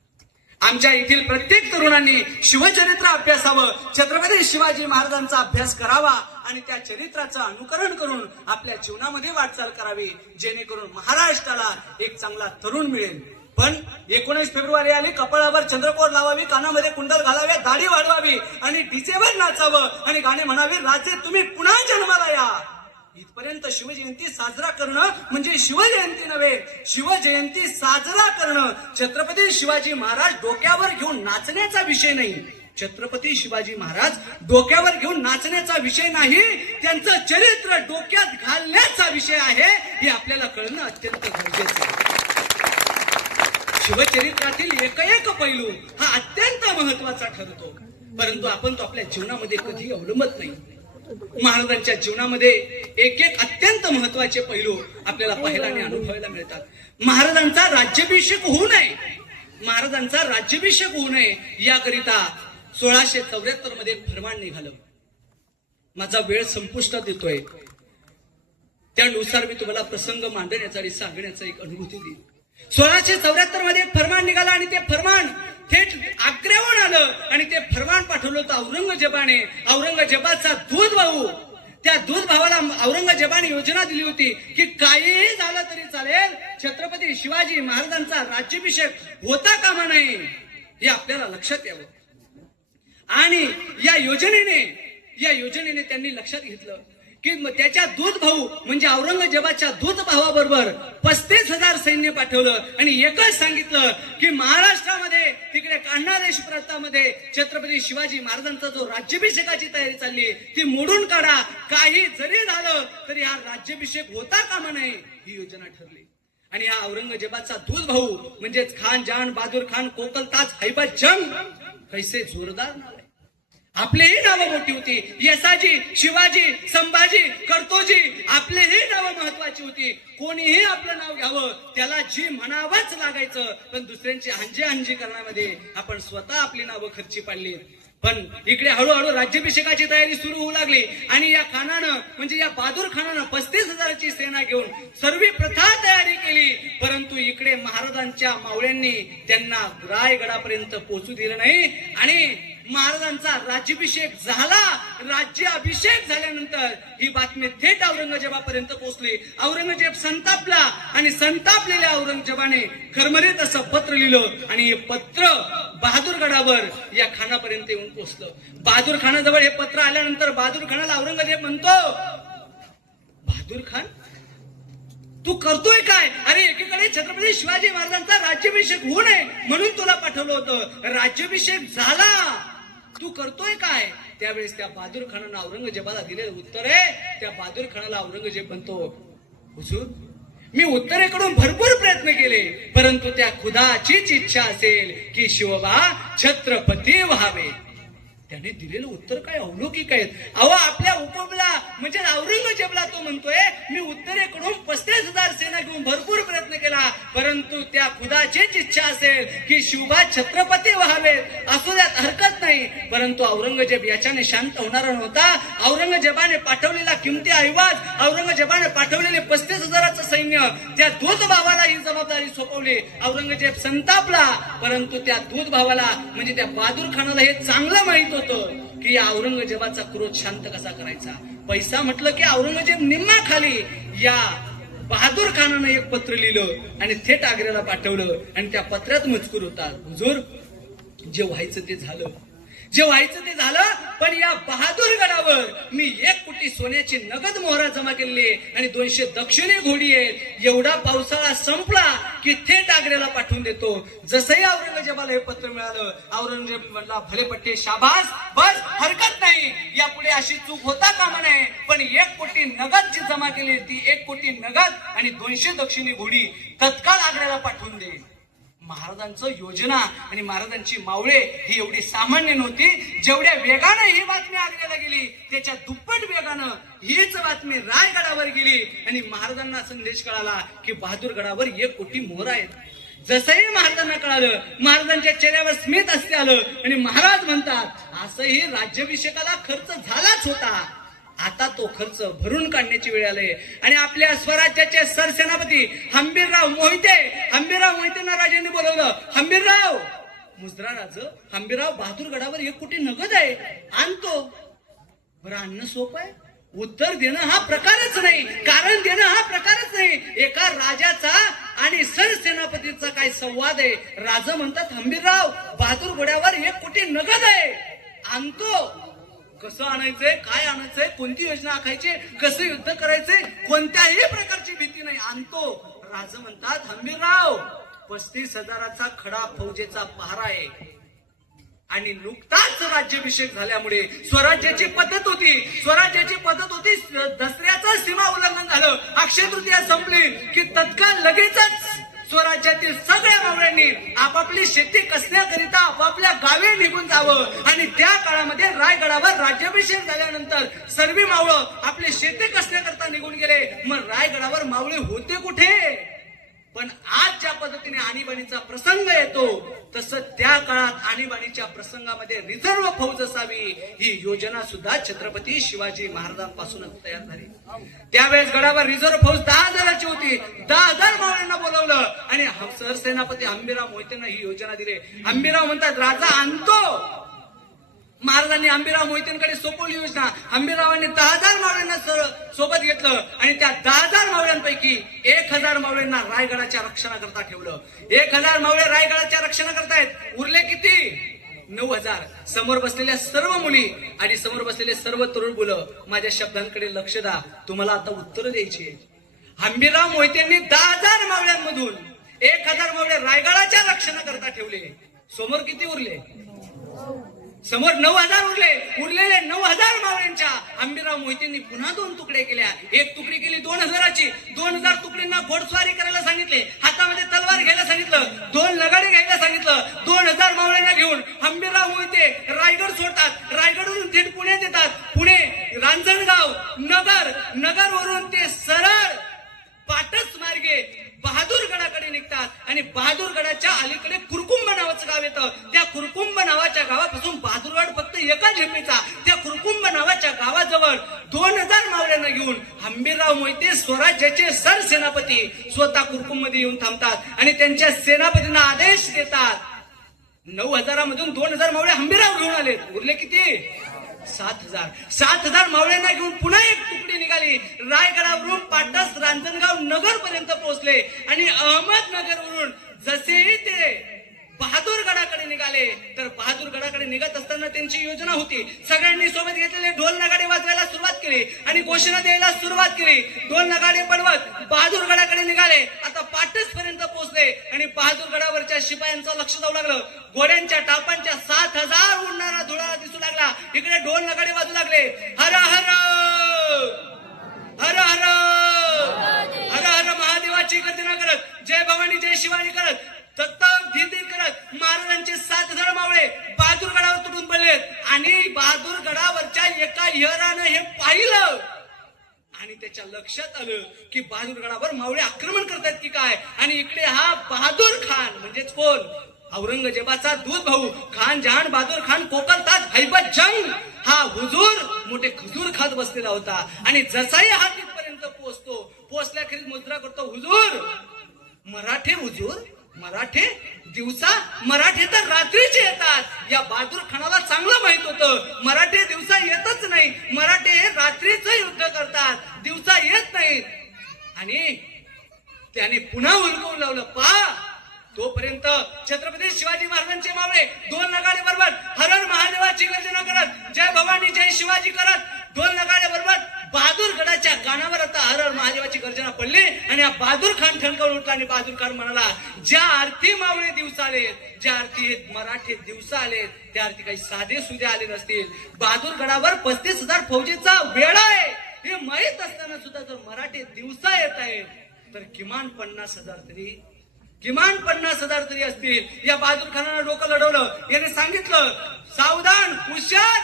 आमच्या येथील प्रत्येक तरुणांनी शिवचरित्र अभ्यासावं, छत्रपती शिवाजी महाराजांचा अभ्यास करावा आणि त्या चरित्राचं अनुकरण करून आपल्या जीवनामध्ये वाटचाल करावी, जेणेकरून महाराष्ट्राला एक चांगला तरुण मिळेल. पण 19 फेब्रुवारी आली, कपाळावर चंद्रकोर लावावी, कानामध्ये कुंडल घालावे, दाढी वाढवावी आणि डीजेवर नाचावं आणि गाणे म्हणावे, राजे तुम्ही पुन्हा जन्माला या. इथपर्यंत शिवजयंती साजरा करणं म्हणजे शिवजयंती नव्हे, शिवजयंती साजरा करणं छत्रपती शिवाजी महाराज डोक्यावर घेऊन नाचण्याचा विषय नाही. छत्रपती शिवाजी महाराज डोक्यावर घेऊन नाचण्याचा विषय नाही, त्यांचं चरित्र डोक्यात घालण्याचा विषय आहे, हे आपल्याला कळणं अत्यंत गरजेचं आहे. शिवचरित्रातील एक पैलू हा अत्यंत महत्वाचा ठरतो, परंतु आपण तो आपल्या जीवनामध्ये कधी अवलंबत नाही. महाराजांच्या जीवनामध्ये एक अत्यंत महत्वाचे पैलू आपल्याला पाहायला आणि अनुभवायला मिळतात. महाराजांचा राज्याभिषेक होऊ नये, महाराजांचा राज्याभिषेक होऊ नये याकरिता 1674 मध्ये फरमान निघालं. माझा वेळ संपुष्टात येतोय, त्यानुसार मी तुम्हाला प्रसंग मांडण्याचा आणि सांगण्याचा एक अनुभूती देईन. 1674 मध्ये फरमान निघाला आणि ते फरमान थेट आग्र्याहून आलं आणि ते फरमान पाठवलं होतं औरंगजेबाने. औरंगजेबाचा दूध भाऊ, त्या दूध भावाला औरंगजेबाने योजना दिली होती की काहीही झालं तरी चालेल, छत्रपती शिवाजी महाराजांचा राज्याभिषेक होता कामा नये, हे आपल्याला लक्षात यावं. आणि या योजनेने त्यांनी लक्षात घेतलं की त्याच्या दूध भाऊ म्हणजे औरंगजेबाच्या दूध भावाबरोबर 35,000 सैन्य पाठवलं आणि एकच सांगितलं की महाराष्ट्रामध्ये तिकडे कान्हादेश प्रांतामध्ये छत्रपती शिवाजी महाराजांचा जो राज्याभिषेकाची तयारी चालली ती मोडून काढा. काही जरी झालं तरी हा राज्याभिषेक होता कामा नये ही योजना ठरली. आणि हा औरंगजेबाचा दूध भाऊ म्हणजेच खान जान बहादूर खान कोकलताज हैबत जंग कैसे जोरदार नाव आहे. आपलीही नावं मोठी होती. यसाजी शिवाजी संभाजी कर्तोजी आपलीही नावं महत्वाची होती. कोणीही आपलं नाव घ्यावं त्याला जी म्हणावंच लागायचं. पण दुसऱ्यांची हंजी करण्यामध्ये आपण स्वतः आपली नावं खर्ची पाडली. पण इकडे हळूहळू राज्याभिषेकाची तयारी सुरू होऊ लागली आणि या खानानं म्हणजे या बहादूर खानानं 35,000ची सेना घेऊन सर्व प्रथा तयारी केली. परंतु इकडे महाराजांच्या मावळ्यांनी त्यांना रायगडापर्यंत पोहोचू दिलं नाही आणि महाराजांचा राज्याभिषेक झाला. राज्याभिषेक झाल्यानंतर ही बातमी थेट औरंगजेबापर्यंत पोहोचली. औरंगजेब संतापला आणि संतापलेल्या औरंगजेबाने खरमरीत असं पत्र लिहिलं आणि हे पत्र बहादूरगडावर या खानापर्यंत येऊन पोहोचलं. बहादूर खानाजवळ हे पत्र आल्यानंतर बहादूर खानाला औरंगजेब म्हणतो, बहादूर खान तू करतोय काय? अरे एकीकडे छत्रपती शिवाजी महाराजांचा राज्याभिषेक होऊ नये म्हणून तुला पाठवलं होतं. राज्याभिषेक झाला, तू करतोय काय? त्यावेळेस त्या बहादूर खानानं औरंगजेबाला दिलेलं उत्तर आहे. त्या बहादूर खानाला औरंगजेब म्हणतो, हुजूर मी उत्तरेकडून भरपूर प्रयत्न केले परंतु त्या खुदाचीच इच्छा असेल की शिवबा छत्रपती व्हावे. त्याने दिलेलं उत्तर काय अवलौकिक आहेत. अहो आपल्या हुकुमला म्हणजे औरंगजेबला तो म्हणतोय मी उत्तरेकडून 35,000 सेना घेऊन भरपूर प्रयत्न केला परंतु त्या खुदाचीच इच्छा असेल की शिवबा छत्रपती व्हावेत. असू द्यात हरकत नाही. परंतु औरंगजेब याच्याने शांत होणारा नव्हता. औरंगजेबाने पाठवलेला किमती ऐवज औरंगजेबाने पाठवलेले 35,000चं सैन्य त्या दूध भावाला ही जबाबदारी सोपवली. औरंगजेब संतापला परंतु त्या दूध भावाला म्हणजे त्या बहादूर खानाला हे चांगलं माहित होतं की या औरंगजेबाचा क्रोध शांत कसा करायचा. पैसा म्हटलं की औरंगजेब निम्मा खाली. या बहादूर खानानं एक पत्र लिहिलं आणि थेट आग्र्याला पाठवलं आणि त्या पत्रात मजकूर होता, हुजूर जे व्हायचं ते झालं, जे व्हायचं ते झालं. पण या बहादूर गडावर मी 1 कोटी सोन्याची नगद मोहरा जमा केलेली आणि 200 दक्षिणी घोडी आहेत. एवढा पावसाळा संपला की थेट आग्र्याला पाठवून देतो. जसंही औरंगजेबाला हे पत्र मिळालं औरंगजेब म्हणला भले पट्टे शाबास बस हरकत नाही यापुढे अशी चूक होता कामा नये. पण 1 कोटी नगद जी जमा केली ती 1 कोटी नगद आणि 200 दक्षिणी घोडी तत्काळ आग्र्याला पाठवून दे. महाराजांचं योजना आणि महाराजांची मावळे ही एवढी सामान्य नव्हती. जेवढ्या वेगानं ही बातमी आग्र्याला गेली त्याच्या दुप्पट वेगानं हीच बातमी रायगडावर गेली आणि महाराजांना संदेश कळाला की बहादूरगडावर 1 कोटी मोहर आहेत. जसंही महाराजांना कळालं महाराजांच्या चेहऱ्यावर स्मित हस्य आलं आणि महाराज म्हणतात असंही राज्याभिषेकाला खर्च झालाच होता. आता तो खर्च भरून काढण्याची वेळ आली आणि आपल्या स्वराज्याचे सरसेनापती हंबीरराव मोहितेंना राजांनी बोलवलं. हंबीरराव मुजरा राज हंबीरराव बहादूरगडावर 1 कोटी नगद आहे आणतो. बरं आणणं सोपं आहे, उत्तर देणं हा प्रकारच नाही, कारण देणं हा प्रकारच नाही. एका राजाचा आणि सरसेनापतीचा काय संवाद आहे. राजा म्हणतात हंबीरराव बहादूरगडावर 1 कोटी नगद आहे आणतो. कसं आणायचंय, काय आणायचंय, कोणती योजना आखायची, कसं युद्ध करायचंय, कोणत्याही प्रकारची भीती नाही आणतो. राजा म्हणतात हंबीरराव 35,000चा खडा फौजेचा पहारा आहे आणि नुकताच राज्याभिषेक झाल्यामुळे स्वराज्याची पद्धत होती दसऱ्याचं सीमा उल्लंघन झालं. अक्षय तृतीया संपली की तत्काळ लगेचच स्वराज्यातील सगळ्या मावळ्यांनी आपापली शेती कसण्याकरिता आपापल्या गावी निघून जावं आणि त्या काळामध्ये रायगडावर राज्याभिषेक झाल्यानंतर सर्व मावळं आपली शेती कसण्याकरता निघून गेले. मग रायगडावर मावळे होते कुठे? पण आज ज्या पद्धतीने आणीबाणीचा प्रसंग येतो तसं त्या काळात आणीबाणीच्या प्रसंगामध्ये रिझर्व्ह फौज असावी ही योजना सुद्धा छत्रपती शिवाजी महाराजांपासूनच तयार झाली. त्यावेळेस गडावर रिझर्व्ह फौज 10,000ची होती. 10,000 मावळ्यांना बोलवलं आणि सरसेनापती हंबीरराव मोहितेंना ही योजना दिली. हंबीरराव म्हणतात राजा आणतो. महाराजांनी हंबीरराव मोहितेंकडे सोपवली योजना. हंबीररावांनी 10,000 मावळ्यांना सोबत घेतलं आणि त्या 10,000 मावळ्यांपैकी 1,000 मावळ्यांना रायगडाच्या रक्षणाकरता ठेवलं. 1,000 मावळे रायगडाच्या रक्षणाकरता आहेत. उरले किती? 9,000. समोर बसलेल्या सर्व मुली आणि समोर बसलेले सर्व तरुण मुलं माझ्या शब्दांकडे लक्ष द्या. तुम्हाला आता उत्तर द्यायची. हंबीरराव मोहितेंनी 10,000 मावळ्यांमधून 1,000 मावळे रायगडाच्या रक्षणाकरता ठेवले. समोर किती उरले? समोर 9,000 उरले. उरलेले 9,000 मावळ्यांच्या हंबीरराव मोहितेंनी पुन्हा 2 तुकडे केल्या. एक तुकडी केली 2,000ची. 2,000 तुकडींना घोडस्वारी करायला सांगितले. हातामध्ये तलवार घ्यायला सांगितलं. 2 लगाडे घ्यायला सांगितलं. 2,000 मावळ्यांना घेऊन हंबीरराव मोहिते रायगड सोडतात. रायगडवरून थेट पुण्यात येतात. पुणे, रांजणगाव, नगरवरून ते सरळ पाटस मार्गे बहादूरगडाकडे निघतात आणि बहादूरगडाच्या अलीकडे कुरकुंभ नावाचं गाव येतं. त्या कुरकुंभ नावाच्या गावापासून बहादूरगड फक्त एका झेपीचा. त्या कुरकुंभ नावाच्या गावाजवळ 2,000 मावळ्यांना घेऊन हंबीरराव मोहिते स्वराज्याचे सरसेनापती स्वतः कुरकुंभ मध्ये येऊन थांबतात आणि त्यांच्या सेनापतींना आदेश देतात. 9,000 मधून 2,000 मावळे हंबीरराव घेऊन आले. उरले किती? 7,000. 7,000 मावळ्यांना घेऊन पुन्हा एक तुकडी निघाली. रायगडावरून पाटस, रांजणगाव, नगर पर्यंत पोहोचले आणि अहमदनगरवरून जसेही ते बहादूरगडाकडे निघाले तर बहादूरगडाकडे निघत असताना त्यांची योजना होती. सगळ्यांनी सोबत घेतलेले ढोल नगाडे वाजवायला सुरुवात केली आणि घोषणा द्यायला सुरुवात केली. ढोल नगाडे पडवत बहादूरगडाकडे निघाले. आता पाटस पर्यंत पोहोचले आणि बहादूरगडावरच्या शिपायांचं लक्ष जाऊ लागलं. घोड्यांच्या टापांच्या 7,000 उडणारा धुळा दिसू लागला. इकडे ढोल नगाडे वाजू लागले. हर हर हर हर हर हर महादेवाची गर्जना करत, जय भवानी जय शिवानी करत, तत्तक धिंदीत करत महाराजांचे 7,000 मावळे बहादूरगडावर तुटून पडलेत आणि बहादूरगडावरच्या एका हिरानं हे पाहिलं आणि त्याच्या लक्षात आलं की बहादूरगडावर मावळे आक्रमण करतात की काय. आणि इकडे हा बहादूर खान म्हणजेच कोण? औरंगजेबाचा दूध भाऊ खान जहान बहादूर खान कोकलताज हैबत जंग हा हुजूर मोठे खजूर खात बसलेला होता. आणि जसाही हा तिथपर्यंत पोहोचल्याखेरीज मुद्रा करतो, हुजूर मराठे, हुजूर मराठे दिवसा, मराठे तर रात्रीचे येतात. या बहादूर खानाला चांगलं माहित होतं मराठे दिवसा येतच नाही. मराठे हे रात्रीच युद्ध करतात, दिवसा येत नाहीत. आणि त्याने पुन्हा उलगवून लावलं. पहा तोपर्यंत छत्रपती शिवाजी महाराजांचे मावळे 2 नगाडे बरोबर हर हर महादेवाची गर्जना करत, जय भवानी जय शिवाजी करत 2 नगाडे बरोबर बहादूरगडाच्या कानावर आता हर हर महादेवाची गर्जना पडली आणि हा बहादूर खान ठणकावून उठला आणि बहादूर खान म्हणाला, ज्या आरती मावळे दिवसा आलेत, ज्या आरती हे मराठे दिवसा आलेत, त्या आरती काही साधे सुधे आले नसतील. बहादूरगडावर 35,000 फौजेचा वेळा आहे हे माहीत असताना सुद्धा जर मराठे दिवसा येत आहेत तर किमान 50,000 तरी असतील. या बहादूर खानानं डोकं लढवलं. याने सांगितलं, सावधान, हुशार,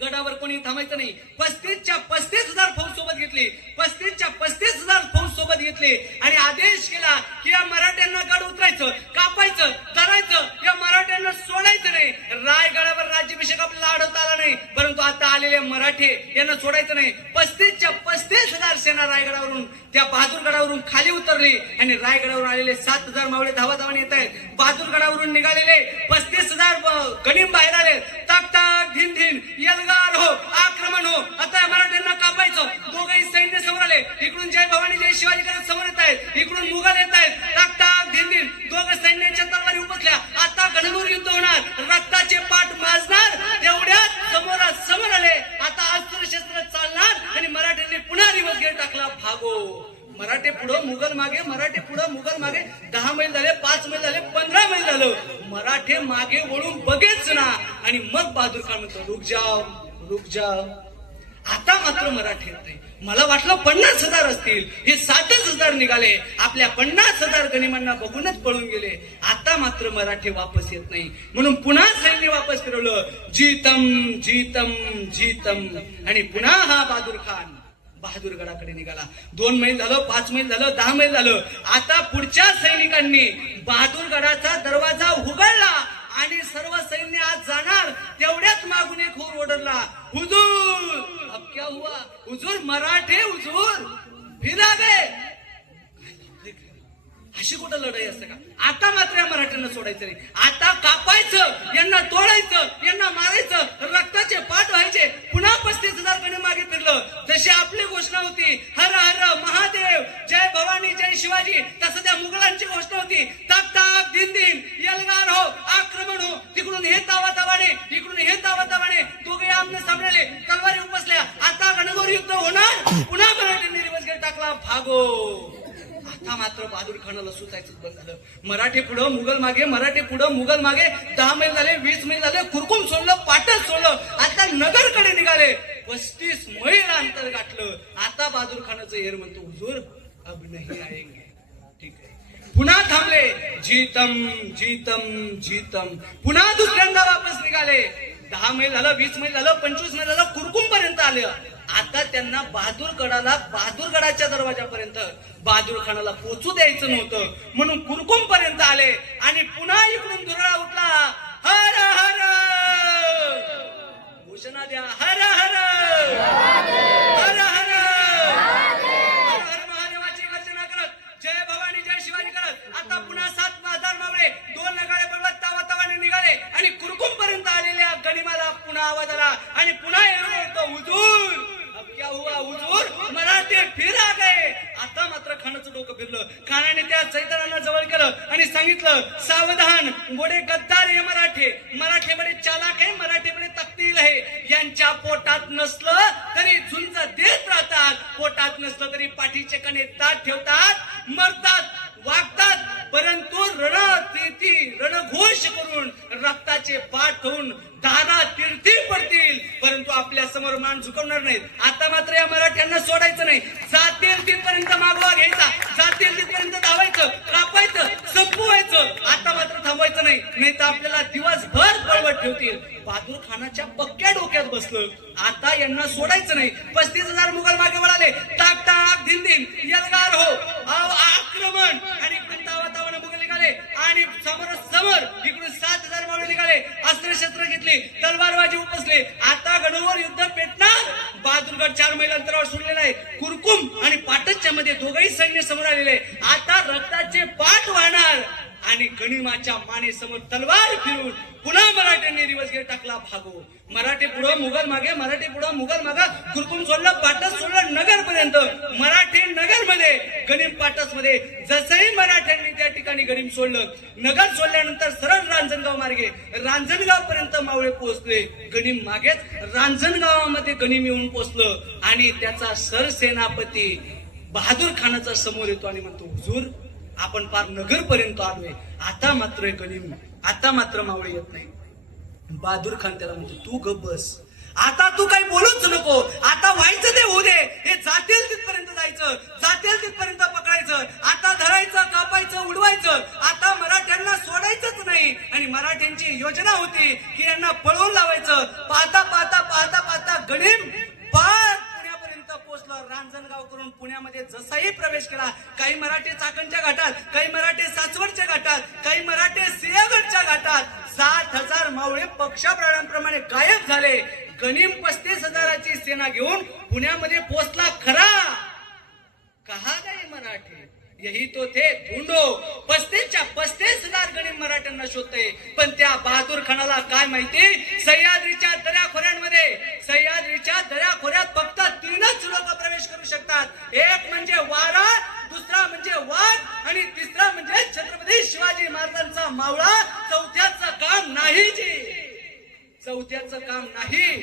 गडावर कोणी थांबायचं नाही. 35च्या 35,000 फौज सोबत घेतली. 35च्या 35,000 फौज सोबत घेतली आणि आदेश केला की या मराठ्यांना गड उतरायचं, कापायचं, धरायचं, या मराठ्यांना सोडायचं नाही. रायगडावर राज्याभिषेक आपल्याला अडवता आला नाही, परंतु आता आलेले मराठे यांना सोडायचं नाही. 35च्या 35,000 सेना रायगडावरून त्या बहादूरगडावरून खाली उतरली आणि रायगडावरून आलेले 7,000 मावळे धावाधावाने येत आहेत. बहादूरगडावरून निघालेले 35,000 गणिम बाहेर आले. टाक टाक धिन धिन यलगार हो, आक्रमण हो. आता मराठ्यांना कापायचं. दोघंही सैन्य समोर आले. इकडून जय भवानी जय शिवाजी करत समोर येत आहेत, इकडून मुघल येत आहेत. टाक टाक धिन धिन दोघं सैन्याच्या तलवारी उपसल्या. आता घनघोर युद्ध होणार, रक्ताचे पाठ माजणार. एवढ्यात समोर आले. आता अस्त्र-शस्त्र चालणार आणि मराठ्यांनी पुन्हा रिवर्स गेट टाकला. भागो. मराठे पुढं मुघल मागे, मराठे पुढं मुघल मागे. 10 मैल झाले, 5 मैल झाले, 15 मैल झालं. मराठे मागे वळून बघेच ना. आणि मग बहादूर खान म्हणतो, रुक जाओ. आता मात्र मराठे येत नाही. मला वाटलं 50,000 असतील, हे 60,000 निघाले. आपल्या 50,000 गनिमांना बघूनच पळून गेले. आता मात्र मराठे वापस येत नाही. म्हणून पुन्हा सैन्य वापस फिरवलं. जीतम. आणि पुन्हा हा बहादूर खान बहादूरगडाकडे निघाला. 2 मैल झालं, 5 मैल झालं, 10 मैल झालं. आता पुढच्या सैनिकांनी बहादूरगडाचा दरवाजा उघडला आणि सर्व सैन्य आज जाणार. तेवढ्यात मागून एक होर ओढरला, हुजूर अब क्या हुआ? हुजूर मराठे, हुजूर फिर आ गए. अशी कुठं लढाई असते का? आता मात्र या मराठ्यांना सोडायचं नाही. आता कापायचं, यांना तोडायचं, यांना मारायचं, रक्ताचे पाठ व्हायचे. पुन्हा 35,000 गणे मागे फिरलं. जशी आपली घोषणा होती हर हर महादेव, जय भवानी, जय शिवाजी, तसं त्या मुघलांची घोषणा होती ताक ताक दिन दिन, यलगार हो, आक्रमण हो. तिकडून हे तावातावाने, इकडून हे तावातावाने, दोघे आमने सामने तलवारी उपसल्या. आता गणगौर युद्ध होणार. पुन्हा मराठ्यांनी दिवसगेर टाकला भागो. आता मात्र बहादूर खानाला सुचायचं बंद झालं. मराठी पुढं मुघल मागे, मराठी पुढं मुघल मागे. 10 मैल झाले, 20 मैल झाले, कुरकुम सोडलं, पाटण सोडलं. आता नगरकडे निघाले. 35 मैल अंतर गाठलं. आता बहादूर खानाचं हेर म्हणतो हुजूर अब नहीं आएंगे. ठीक आहे. पुन्हा थांबले. जीतम जीतम जीतम. पुन्हा दुसऱ्यांदा वापस निघाले. 10 मैल झालं, 20 मैल झालं, 25 मैल झालं, कुरकुम पर्यंत आलं. आता त्यांना बहादूरगडाच्या दरवाजापर्यंत बहादूर खानाला पोचू द्यायचं नव्हतं, म्हणून कुरकुम पर्यंत आले. आणि पुन्हा इकडून दुरळा उठला. हर हर घोषणा द्या. हर हर हर हर महादेवाची गर्जना करत, जय भवानी, जय शिवाजी करत आता पुन्हा 7,000 मावळे 2 नगाडे पर्वत तावातावाने निघाले. आणि कुरकुम पर्यंत आलेल्या गनिमाला पुन्हा आवाज आला. आणि पुन्हा हुजूर क्या हुआ हुजूर, मराठे फिर आ गए. आता मात्र खानाचं डोकं फिरलं. खानाने त्या चैतन्यांना जवळ केलं आणि सांगितलं सावधान, बडे गद्दार हे मराठे बडे चालाक आहे, मराठे बडे तकदीर आहे. यांच्या पोटात नसलं तरी झुंज देत राहतात, पोटात नसलं तरी पाठीचे कणे ताट ठेवतात, मरतात, वागतात. परंतु रणघोष करून रक्ताचे पाठ होऊन दादा तीर्थी पडतील, परंतु आपल्या समोर मान झुकवणार नाहीत. आता मात्र या मराठ्यांना सोडायचं नाही. जातील तिथपर्यंत मागोवा घ्यायचा, जातील तिथपर्यंत धावायचं, कापायचं, संपवायचं. आता मात्र थांबवायचं नाही, नाही तर आपल्याला दिवसभर पळवत ठेवतील. बहादूर खानाच्या पक्क्या डोक्यात बसलं. आता यांना सोडायचं नाही. 35,000 मुघल मागे वळाले. टाक टाक दिन दिन, यलगार हो, आक्रमण. आणि तावातावाने मुघल निघाले. आणि समोर इकडून 7,000 मावळे निघाले. अस्त्रशस्त्र घेतली, तलवारबाजी उपसले. आता गणोवर युद्ध पेटणार. बहादूरगड 4 मैल अंतरावर सोडलेला आहे. कुरकुम आणि पाटणच्या मध्ये दोघही सैन्य समोर आलेले. आता रक्ताचे पाठ वाहणार. आणि गनिमाच्या मानेसमोर तलवार फिरून पुन्हा मराठ्यांनी दिवसगेर टाकला भागो. मराठी पुढं मुघल मागे, मराठी पुढं मुघल मागे. कुरकुम सोडलं, पाटस सोडलं, नगर पर्यंत. मराठी नगर मध्ये, गनिम पाटस मध्ये. जसंही मराठ्यांनी त्या ठिकाणी गनिम सोडलं, नगर सोडल्यानंतर सरळ रांजणगाव मार्गे रांजणगाव पर्यंत मावळे पोहोचले. गनिम मागेच रांजणगावामध्ये गनिम येऊन पोहोचलं. आणि त्याचा सरसेनापती बहादूर खानाचा समोर येतो आणि म्हणतो हुजूर आपण पार नगर पर्यंत आलोय. आता मात्र गनिम, आता मात्र मावळे येत नाही. बहादूर खान त्याला म्हणतो तू गप बस, आता तू काही बोलूच नको. आता व्हायचं ते होऊ दे. हे जातील तिथपर्यंत जायचं, जातील तिथपर्यंत पकडायचं. आता धरायचं, कापायचं, उडवायचं. आता मराठ्यांना सोडायचंच नाही. आणि मराठ्यांची योजना होती की यांना पळवून लावायचं. पाहता पाहता पाहता पाहता गनिम पार पोहोचलं. रांजणगाव करून पुण्यामध्ये जसाही प्रवेश केला. काही मराठे चाकणच्या घाटात, काही मराठे सासवडच्या घाटात, काही मराठे सिंहगडच्या घाटात. 7,000 मावळे पक्षाप्रमाणे गायब झाले. गनिम 35,000ची सेना घेऊन पुण्यामध्ये पोहोचला खरा. कहा गए मराठे, यही तो थे ढूंढो. 35,000 गनिम मराठ्यांना शोधते. पण त्या बहादूर खानाला काय माहिती, सह्याद्रीच्या दऱ्याखोऱ्यात फक्त 3च लोक प्रवेश करू शकतात. एक म्हणजे वारा, दुसरा म्हणजे वाघ आणि तिसरा म्हणजे छत्रपती शिवाजी महाराजांचा मावळा. चौथ्याचं काम नाही जी, चौथ्याचं काम नाही.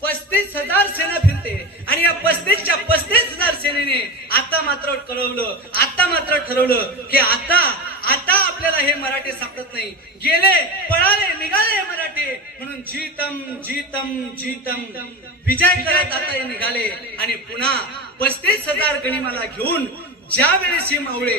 35,000 सेना फिरते. आणि या 35,000 सेनेने आता मात्र ठरवलं की आता आपल्याला हे मराठे सापडत नाही. गेले, पळाले, निघाले मराठे. म्हणून जीतम जीतम जीतम विजय करत आता हे निघाले. आणि पुन्हा 35,000 गनिमाला घेऊन ज्या वेळेस हे मावळे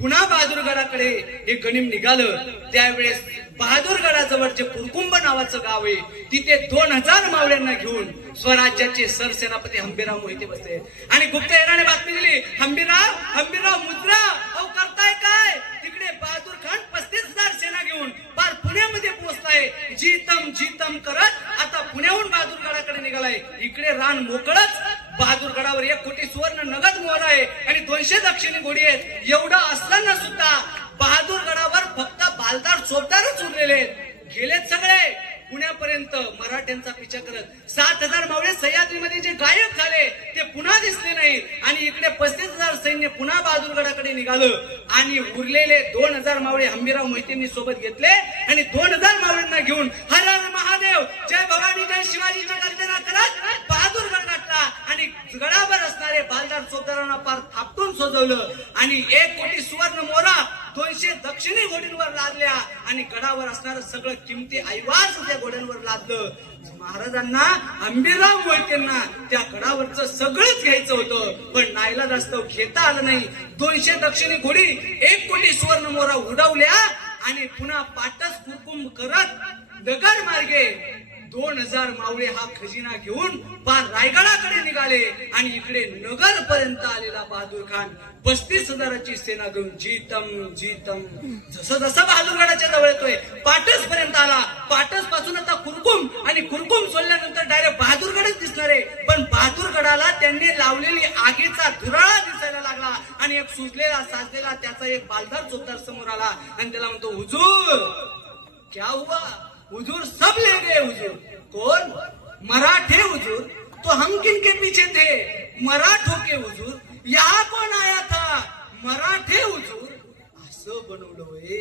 पुन्हा बहादूरगडाकडे हे गनिम निघालं, त्यावेळेस बहादूरगडाजवळ जे कुरकुंब नावाचं गाव आहे, तिथे 2,000 मावळ्यांना घेऊन स्वराज्याचे सरसेनापती हंबीरराव मोहिते बसले. आणि गुप्तहेराने बातमी दिली, हंबीरराव मुद्रा, अहो करताय काय? तिकडे बहादूर खान 35,000 सेना घेऊन पार पुण्यामध्ये पोहोचलाय. जीतम जीतम करत आता पुण्याहून बहादूरगडाकडे निघालाय. इकडे रान मोकळच, बहादूरगडावर 1 कोटी सुवर्ण नगद मोहर आहे आणि 200 दक्षिणी घोडी आहेत. एवढं असताना सुद्धा बहादूरगडावर फक्त बालदार चोपदारच उरलेले आहेत. गेलेत सगळे पुण्यापर्यंत मराठ्यांचा पिछा करत. 7,000 मावळे सह्याद्रीमध्ये जे गायब झाले ते पुन्हा दिसले नाही आणि इकडे 35,000 सैन्य पुन्हा बहादूरगडाकडे निघालं आणि उरलेले 2,000 मावळे हंबीरराव मोहितेंनी सोबत घेतले आणि 2,000 मावळ्यांना घेऊन हर हर महादेव जय भवानी जय शिवाजीच्या गर्जना करत बहादूरगड गाठला आणि गडावर असणारे बालदार चोपदारांना पार थापटून सजवलं आणि 1 कोटी सुवर्ण मोहरा 200 दक्षिणी घोडींवर लादल्या आणि गडावर असणारं सगळं किमती ऐवाज त्या घोड्यांवर लादलं. महाराजांना हंबीरराव मोहितेंना त्या गडावरचं सगळंच घ्यायचं होतं पण नाईलाजास्तव घेता आलं नाही. 200 दक्षिणी घोडी 1 कोटी सुवर्ण मोहरा उडवल्या आणि पुन्हा पाटस कुकुम करत नगर मार्गे 2,000 मावळे हा खजिना घेऊन पार रायगडाकडे निघाले आणि इकडे नगर पर्यंत आलेला बहादूर खान 35,000ची सेना घेऊन जीतम जीतम जसं जसं बहादूरगडाच्या जवळ येतोय पाटस पर्यंत आला. पाटस पासून आता कुरकुम आणि कुरकुम सोडल्यानंतर डायरेक्ट बहादूरगडच दिसणार आहे. पण बहादूरगडाला त्यांनी लावलेली आगीचा धुराळा दिसायला लागला आणि एक सुजलेला साजलेला त्याचा एक बालदार चोपदार समोर आला आणि त्याला म्हणतो हुजूर क्या हुआ? हुजूर सब ले गए हुजूर. कौन? मराठे हुजूर. तो हम किन के पीछे थे? मराठों के हुजूर. यहाँ कौन आया था? मराठे हुजूर. असं बनवलं होय.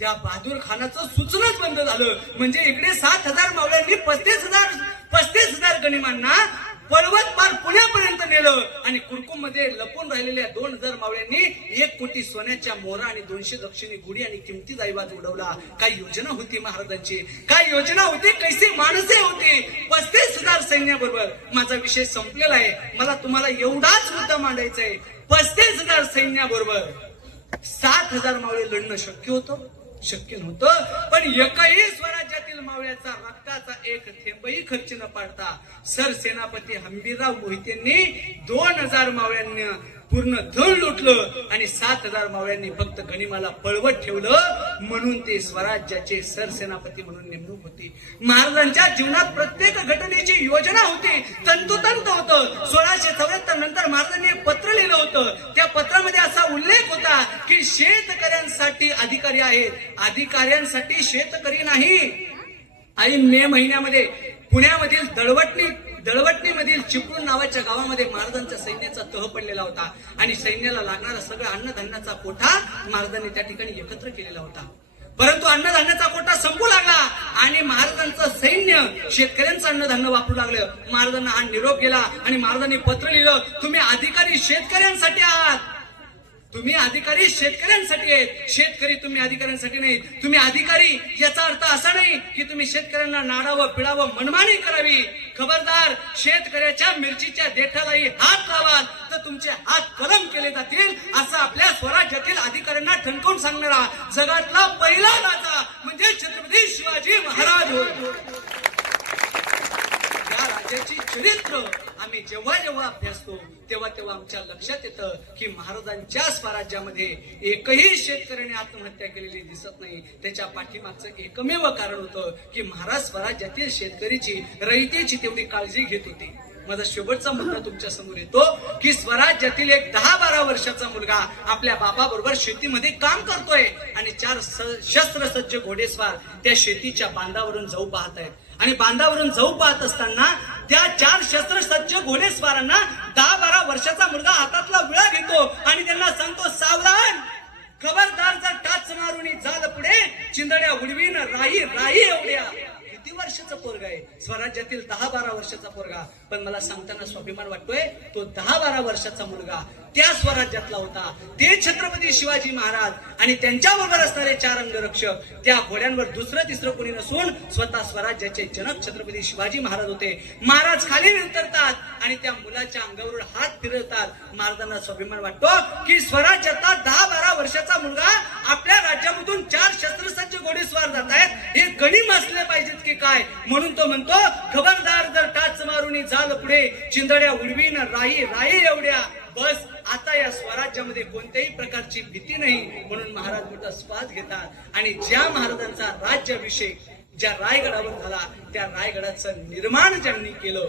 त्या बहादूर खानाचं सूचनाच बंद झालं. म्हणजे इकडे 7,000 मावळ्यांनी 35,000 गनिमांना पर्वत पार पुण्यापर्यंत नेलं आणि कुरकुम मध्ये लपून राहिलेल्या 2,000 मावळ्यांनी 1 कोटी सोन्याच्या मोहरा आणि 200 दक्षिणी गुढी आणि किमती दैवात उडवला. काय योजना होती महाराजांची? काय योजना होती? कैसी माणसे होती? 35,000 सैन्याबरोबर. माझा विषय संपलेला आहे. मला तुम्हाला एवढाच मुद्दा मांडायचा आहे. 35,000 सैन्याबरोबर 7,000 मावळे लढणं शक्य होतं? शक्य नव्हतं. पण एकही स्वराज्यातील मावळ्याचा रक्ताचा एक थेंबही खर्च न पाडता सरसेनापती हंबीरराव मोहितेंनी 2,000 मावळ्यांनी पूर्ण धन लुटलं आणि 7,000 मावळ्यांनी फक्त गनिमाला पळवत ठेवलं. म्हणून ते स्वराज्याचे सरसेनापती म्हणून नेमणूक होती. महाराजांच्या जीवनात प्रत्येक घटनेची योजना होती. तंतोतंत होतं. 1674 नंतर महाराजांनी एक पत्र लिहिलं होतं. त्या पत्रामध्ये असा उल्लेख होता की शेतकऱ्यांसाठी अधिकारी आहेत, अधिकाऱ्यांसाठी शेतकरी नाही. आणि मे महिन्यामध्ये पुण्यामधील दळवटणीमधील चिपळूण नावाच्या गावामध्ये महाराजांच्या सैन्याचा तह पडलेला होता आणि सैन्याला लागणारा सगळा अन्नधान्याचा कोठा महाराजांनी त्या ठिकाणी एकत्र केलेला होता. परंतु अन्नधान्याचा कोठा संपू लागला आणि महाराजांचं सैन्य शेतकऱ्यांचं अन्नधान्य वापरू लागलं. महाराजांना हा निरोप गेला आणि महाराजांनी पत्र लिहिलं, तुम्ही अधिकारी शेतकऱ्यांसाठी आहात. तुम्ही अधिकारी शेतकऱ्यांसाठी आहेत. शेतकरी तुम्ही अधिकाऱ्यांसाठी नाही. तुम्ही अधिकारी याचा अर्थ असा नाही की तुम्ही शेतकऱ्यांना नाडावं पिळावं मनमानी करावी. खबरदार, शेतकऱ्याच्या मिरचीच्या देठालाही हात लावाल तर तुमचे हात कलम केले जातील असं आपल्या स्वराज्यातील अधिकाऱ्यांना ठणकावून सांगणारा जगातला पहिला राजा म्हणजे छत्रपती शिवाजी महाराज होते. या राजाची चरित्र आम्ही जेव्हा जेव्हा अभ्यासतो तेव्हा तेव्हा आमच्या लक्षात येतं की महाराजांच्या स्वराज्यामध्ये एकही शेतकऱ्याने आत्महत्या केलेली दिसत नाही. त्याच्या पाठीमागचं एकमेव कारण होतं की महाराज स्वराज्यातील शेतकरीची रयतेची तेवढी काळजी घेत होते. माझा शेवटचा मुद्दा तुमच्या समोर येतो की स्वराज्यातील एक 10-12 वर्षाचा मुलगा आपल्या बापाबरोबर शेतीमध्ये काम करतोय आणि 4 शस्त्रसज्ज घोडेस्वार त्या शेतीच्या बांधावरून जाऊ पाहत आहेत आणि बांधावरून जाऊ पाहत असताना त्या 4 शस्त्रसज्ज घोडेस्वारांना 10-12 वर्षाचा मुलगा हातातला विळा घेतो आणि त्यांना सांगतो, सावधान, खबरदार, जर टाच मारून झालं पुढे चिंदड्या उडवीन राही एवढ्या. किती वर्षाचा पोरगा आहे? स्वराज्यातील 10-12 वर्षाचा पोरगा. पण मला सांगताना स्वाभिमान वाटतोय, तो 10-12 वर्षाचा मुलगा त्या स्वराज्यातला होता. ते छत्रपती शिवाजी महाराज आणि त्यांच्याबरोबर असणारे 4 अंगरक्षक, त्या घोड्यांवर दुसरं तिसरं कोणी नसून स्वतः स्वराज्याचे जनक छत्रपती शिवाजी महाराज होते. महाराज खाली उतरतात आणि त्या मुलाच्या अंगावरून हात फिरवतात. महाराजांना स्वाभिमान वाटतो की स्वराज्यातला 10-12 वर्षाचा मुलगा आपल्या राज्यामधून 4 शस्त्रसज्ज घोडेस्वार जात आहेत, हे गणिम असले पाहिजेत की काय. म्हणून तो म्हणतो, खबरदार, जर टाच मारून झालं पुढे चिंदड्या उडवीन राही एवढ्या. बस, आता या स्वराज्यामध्ये कोणत्याही प्रकारची भीती नाही. म्हणून महाराज मोठा श्वास घेतात आणि ज्या महाराजांचा राज्याभिषेक ज्या रायगडावर झाला त्या रायगडाचं निर्माण ज्यांनी केलं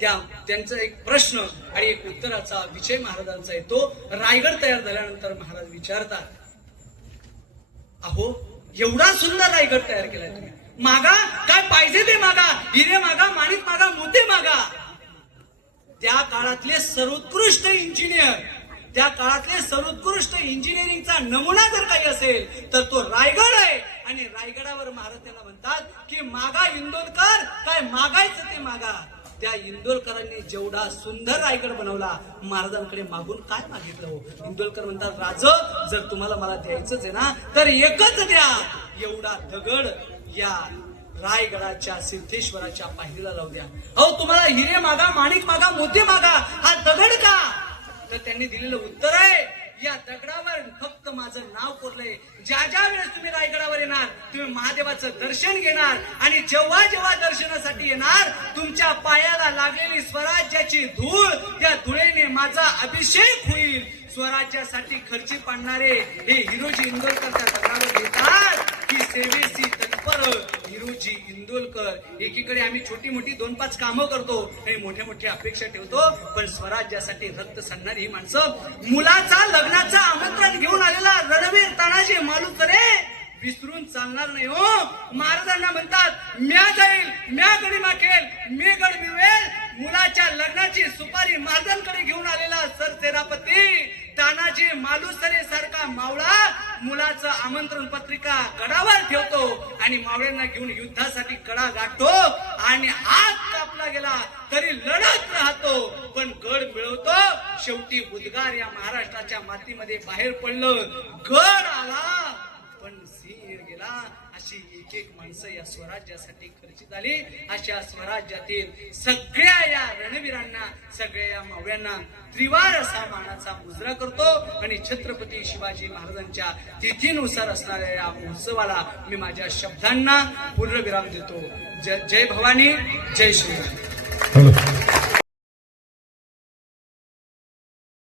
त्यांचा एक प्रश्न आणि एक उत्तराचा विजय महाराजांचा येतो. रायगड तयार झाल्यानंतर महाराज विचारतात, अहो एवढा सुंदर रायगड तयार केलाय तुम्ही, मागा काय पाहिजे ते मागा, हिरे मागा, माणिक मागा, मोती मागा. त्या काळातले सर्वोत्कृष्ट इंजिनियर, त्या काळातले सर्वोत्कृष्ट इंजिनिअरिंगचा नमुना जर काही असेल तर तो रायगड आहे. आणि रायगडावर महाराज त्यांना म्हणतात की मागा इंदोरकर, काय मागायचं ते मागा. त्या इंदोरकरांनी जेवढा सुंदर रायगड बनवला, महाराजांकडे मागून काय मागितलं हो. इंदोरकर म्हणतात, राज जर तुम्हाला मला द्यायचंच आहे ना तर एकच द्या, एवढा दगड या रायगडाच्या सिद्धेश्वराच्या पायरीला लावू द्या. अहो तुम्हाला हिरे मागा, माणिक मागा, मोती मागा, हा दगड का. तर त्यांनी दिलेलं उत्तर आहे, या दगडावर फक्त माझं नाव कोरलंय. ज्या ज्या वेळेस तुम्ही रायगडावर येणार, तुम्ही महादेवाचं दर्शन घेणार आणि जेव्हा जेव्हा दर्शनासाठी येणार, तुमच्या पायाला लागलेली स्वराज्याची धूळ, त्या धुळेने माझा अभिषेक होईल. स्वराज्यासाठी खर्ची पाडणारे हे हिरोजी इंदोरकर त्या दगडावर येतात की सेवेसी तत्पर हिरोजी इंदोरकर. एकीकडे आम्ही छोटी मोठी 2-5 कामं करतो आणि मोठ्या मोठ्या अपेक्षा ठेवतो, पण स्वराज्यासाठी रक्त सांडणारी ही माणसं. मुलाचा लग्नाचं आमंत्रण घेऊन आलेला रणवीर तानाजी मालुसरे विसरून चालणार नाही हो. महाराजांना म्हणतात, म्या जाईल, म्या गडी माखेल, मी गड मिळवेल. मुलाच्या लग्नाची सुपारी महाराजांकडे घेऊन आलेला सरसेनापती तानाजी मालुसरे सारखा मावळा मुलाचं आमंत्रण पत्रिका गडावर ठेवतो आणि मावळ्यांना घेऊन युद्धासाठी गडा गाठतो आणि हात कापला गेला तरी लढत राहतो, पण गड मिळवतो. शेवटी उद्गार या महाराष्ट्राच्या मातीमध्ये बाहेर पडलं, गड आला पण सिंह गेला. अशी एक एक माणसं या स्वराज्यासाठी खर्ची झाली. अशा स्वराज्यातील सगळ्या या रणवीरांना, सगळ्या या मावळ्यांना त्रिवार असा मानाचा मुजरा करतो आणि छत्रपती शिवाजी महाराजांच्या तिथीनुसार असणाऱ्या या उत्सवाला मी माझ्या शब्दांना पूर्णविराम देतो. जय भवानी, जय श्रीराम.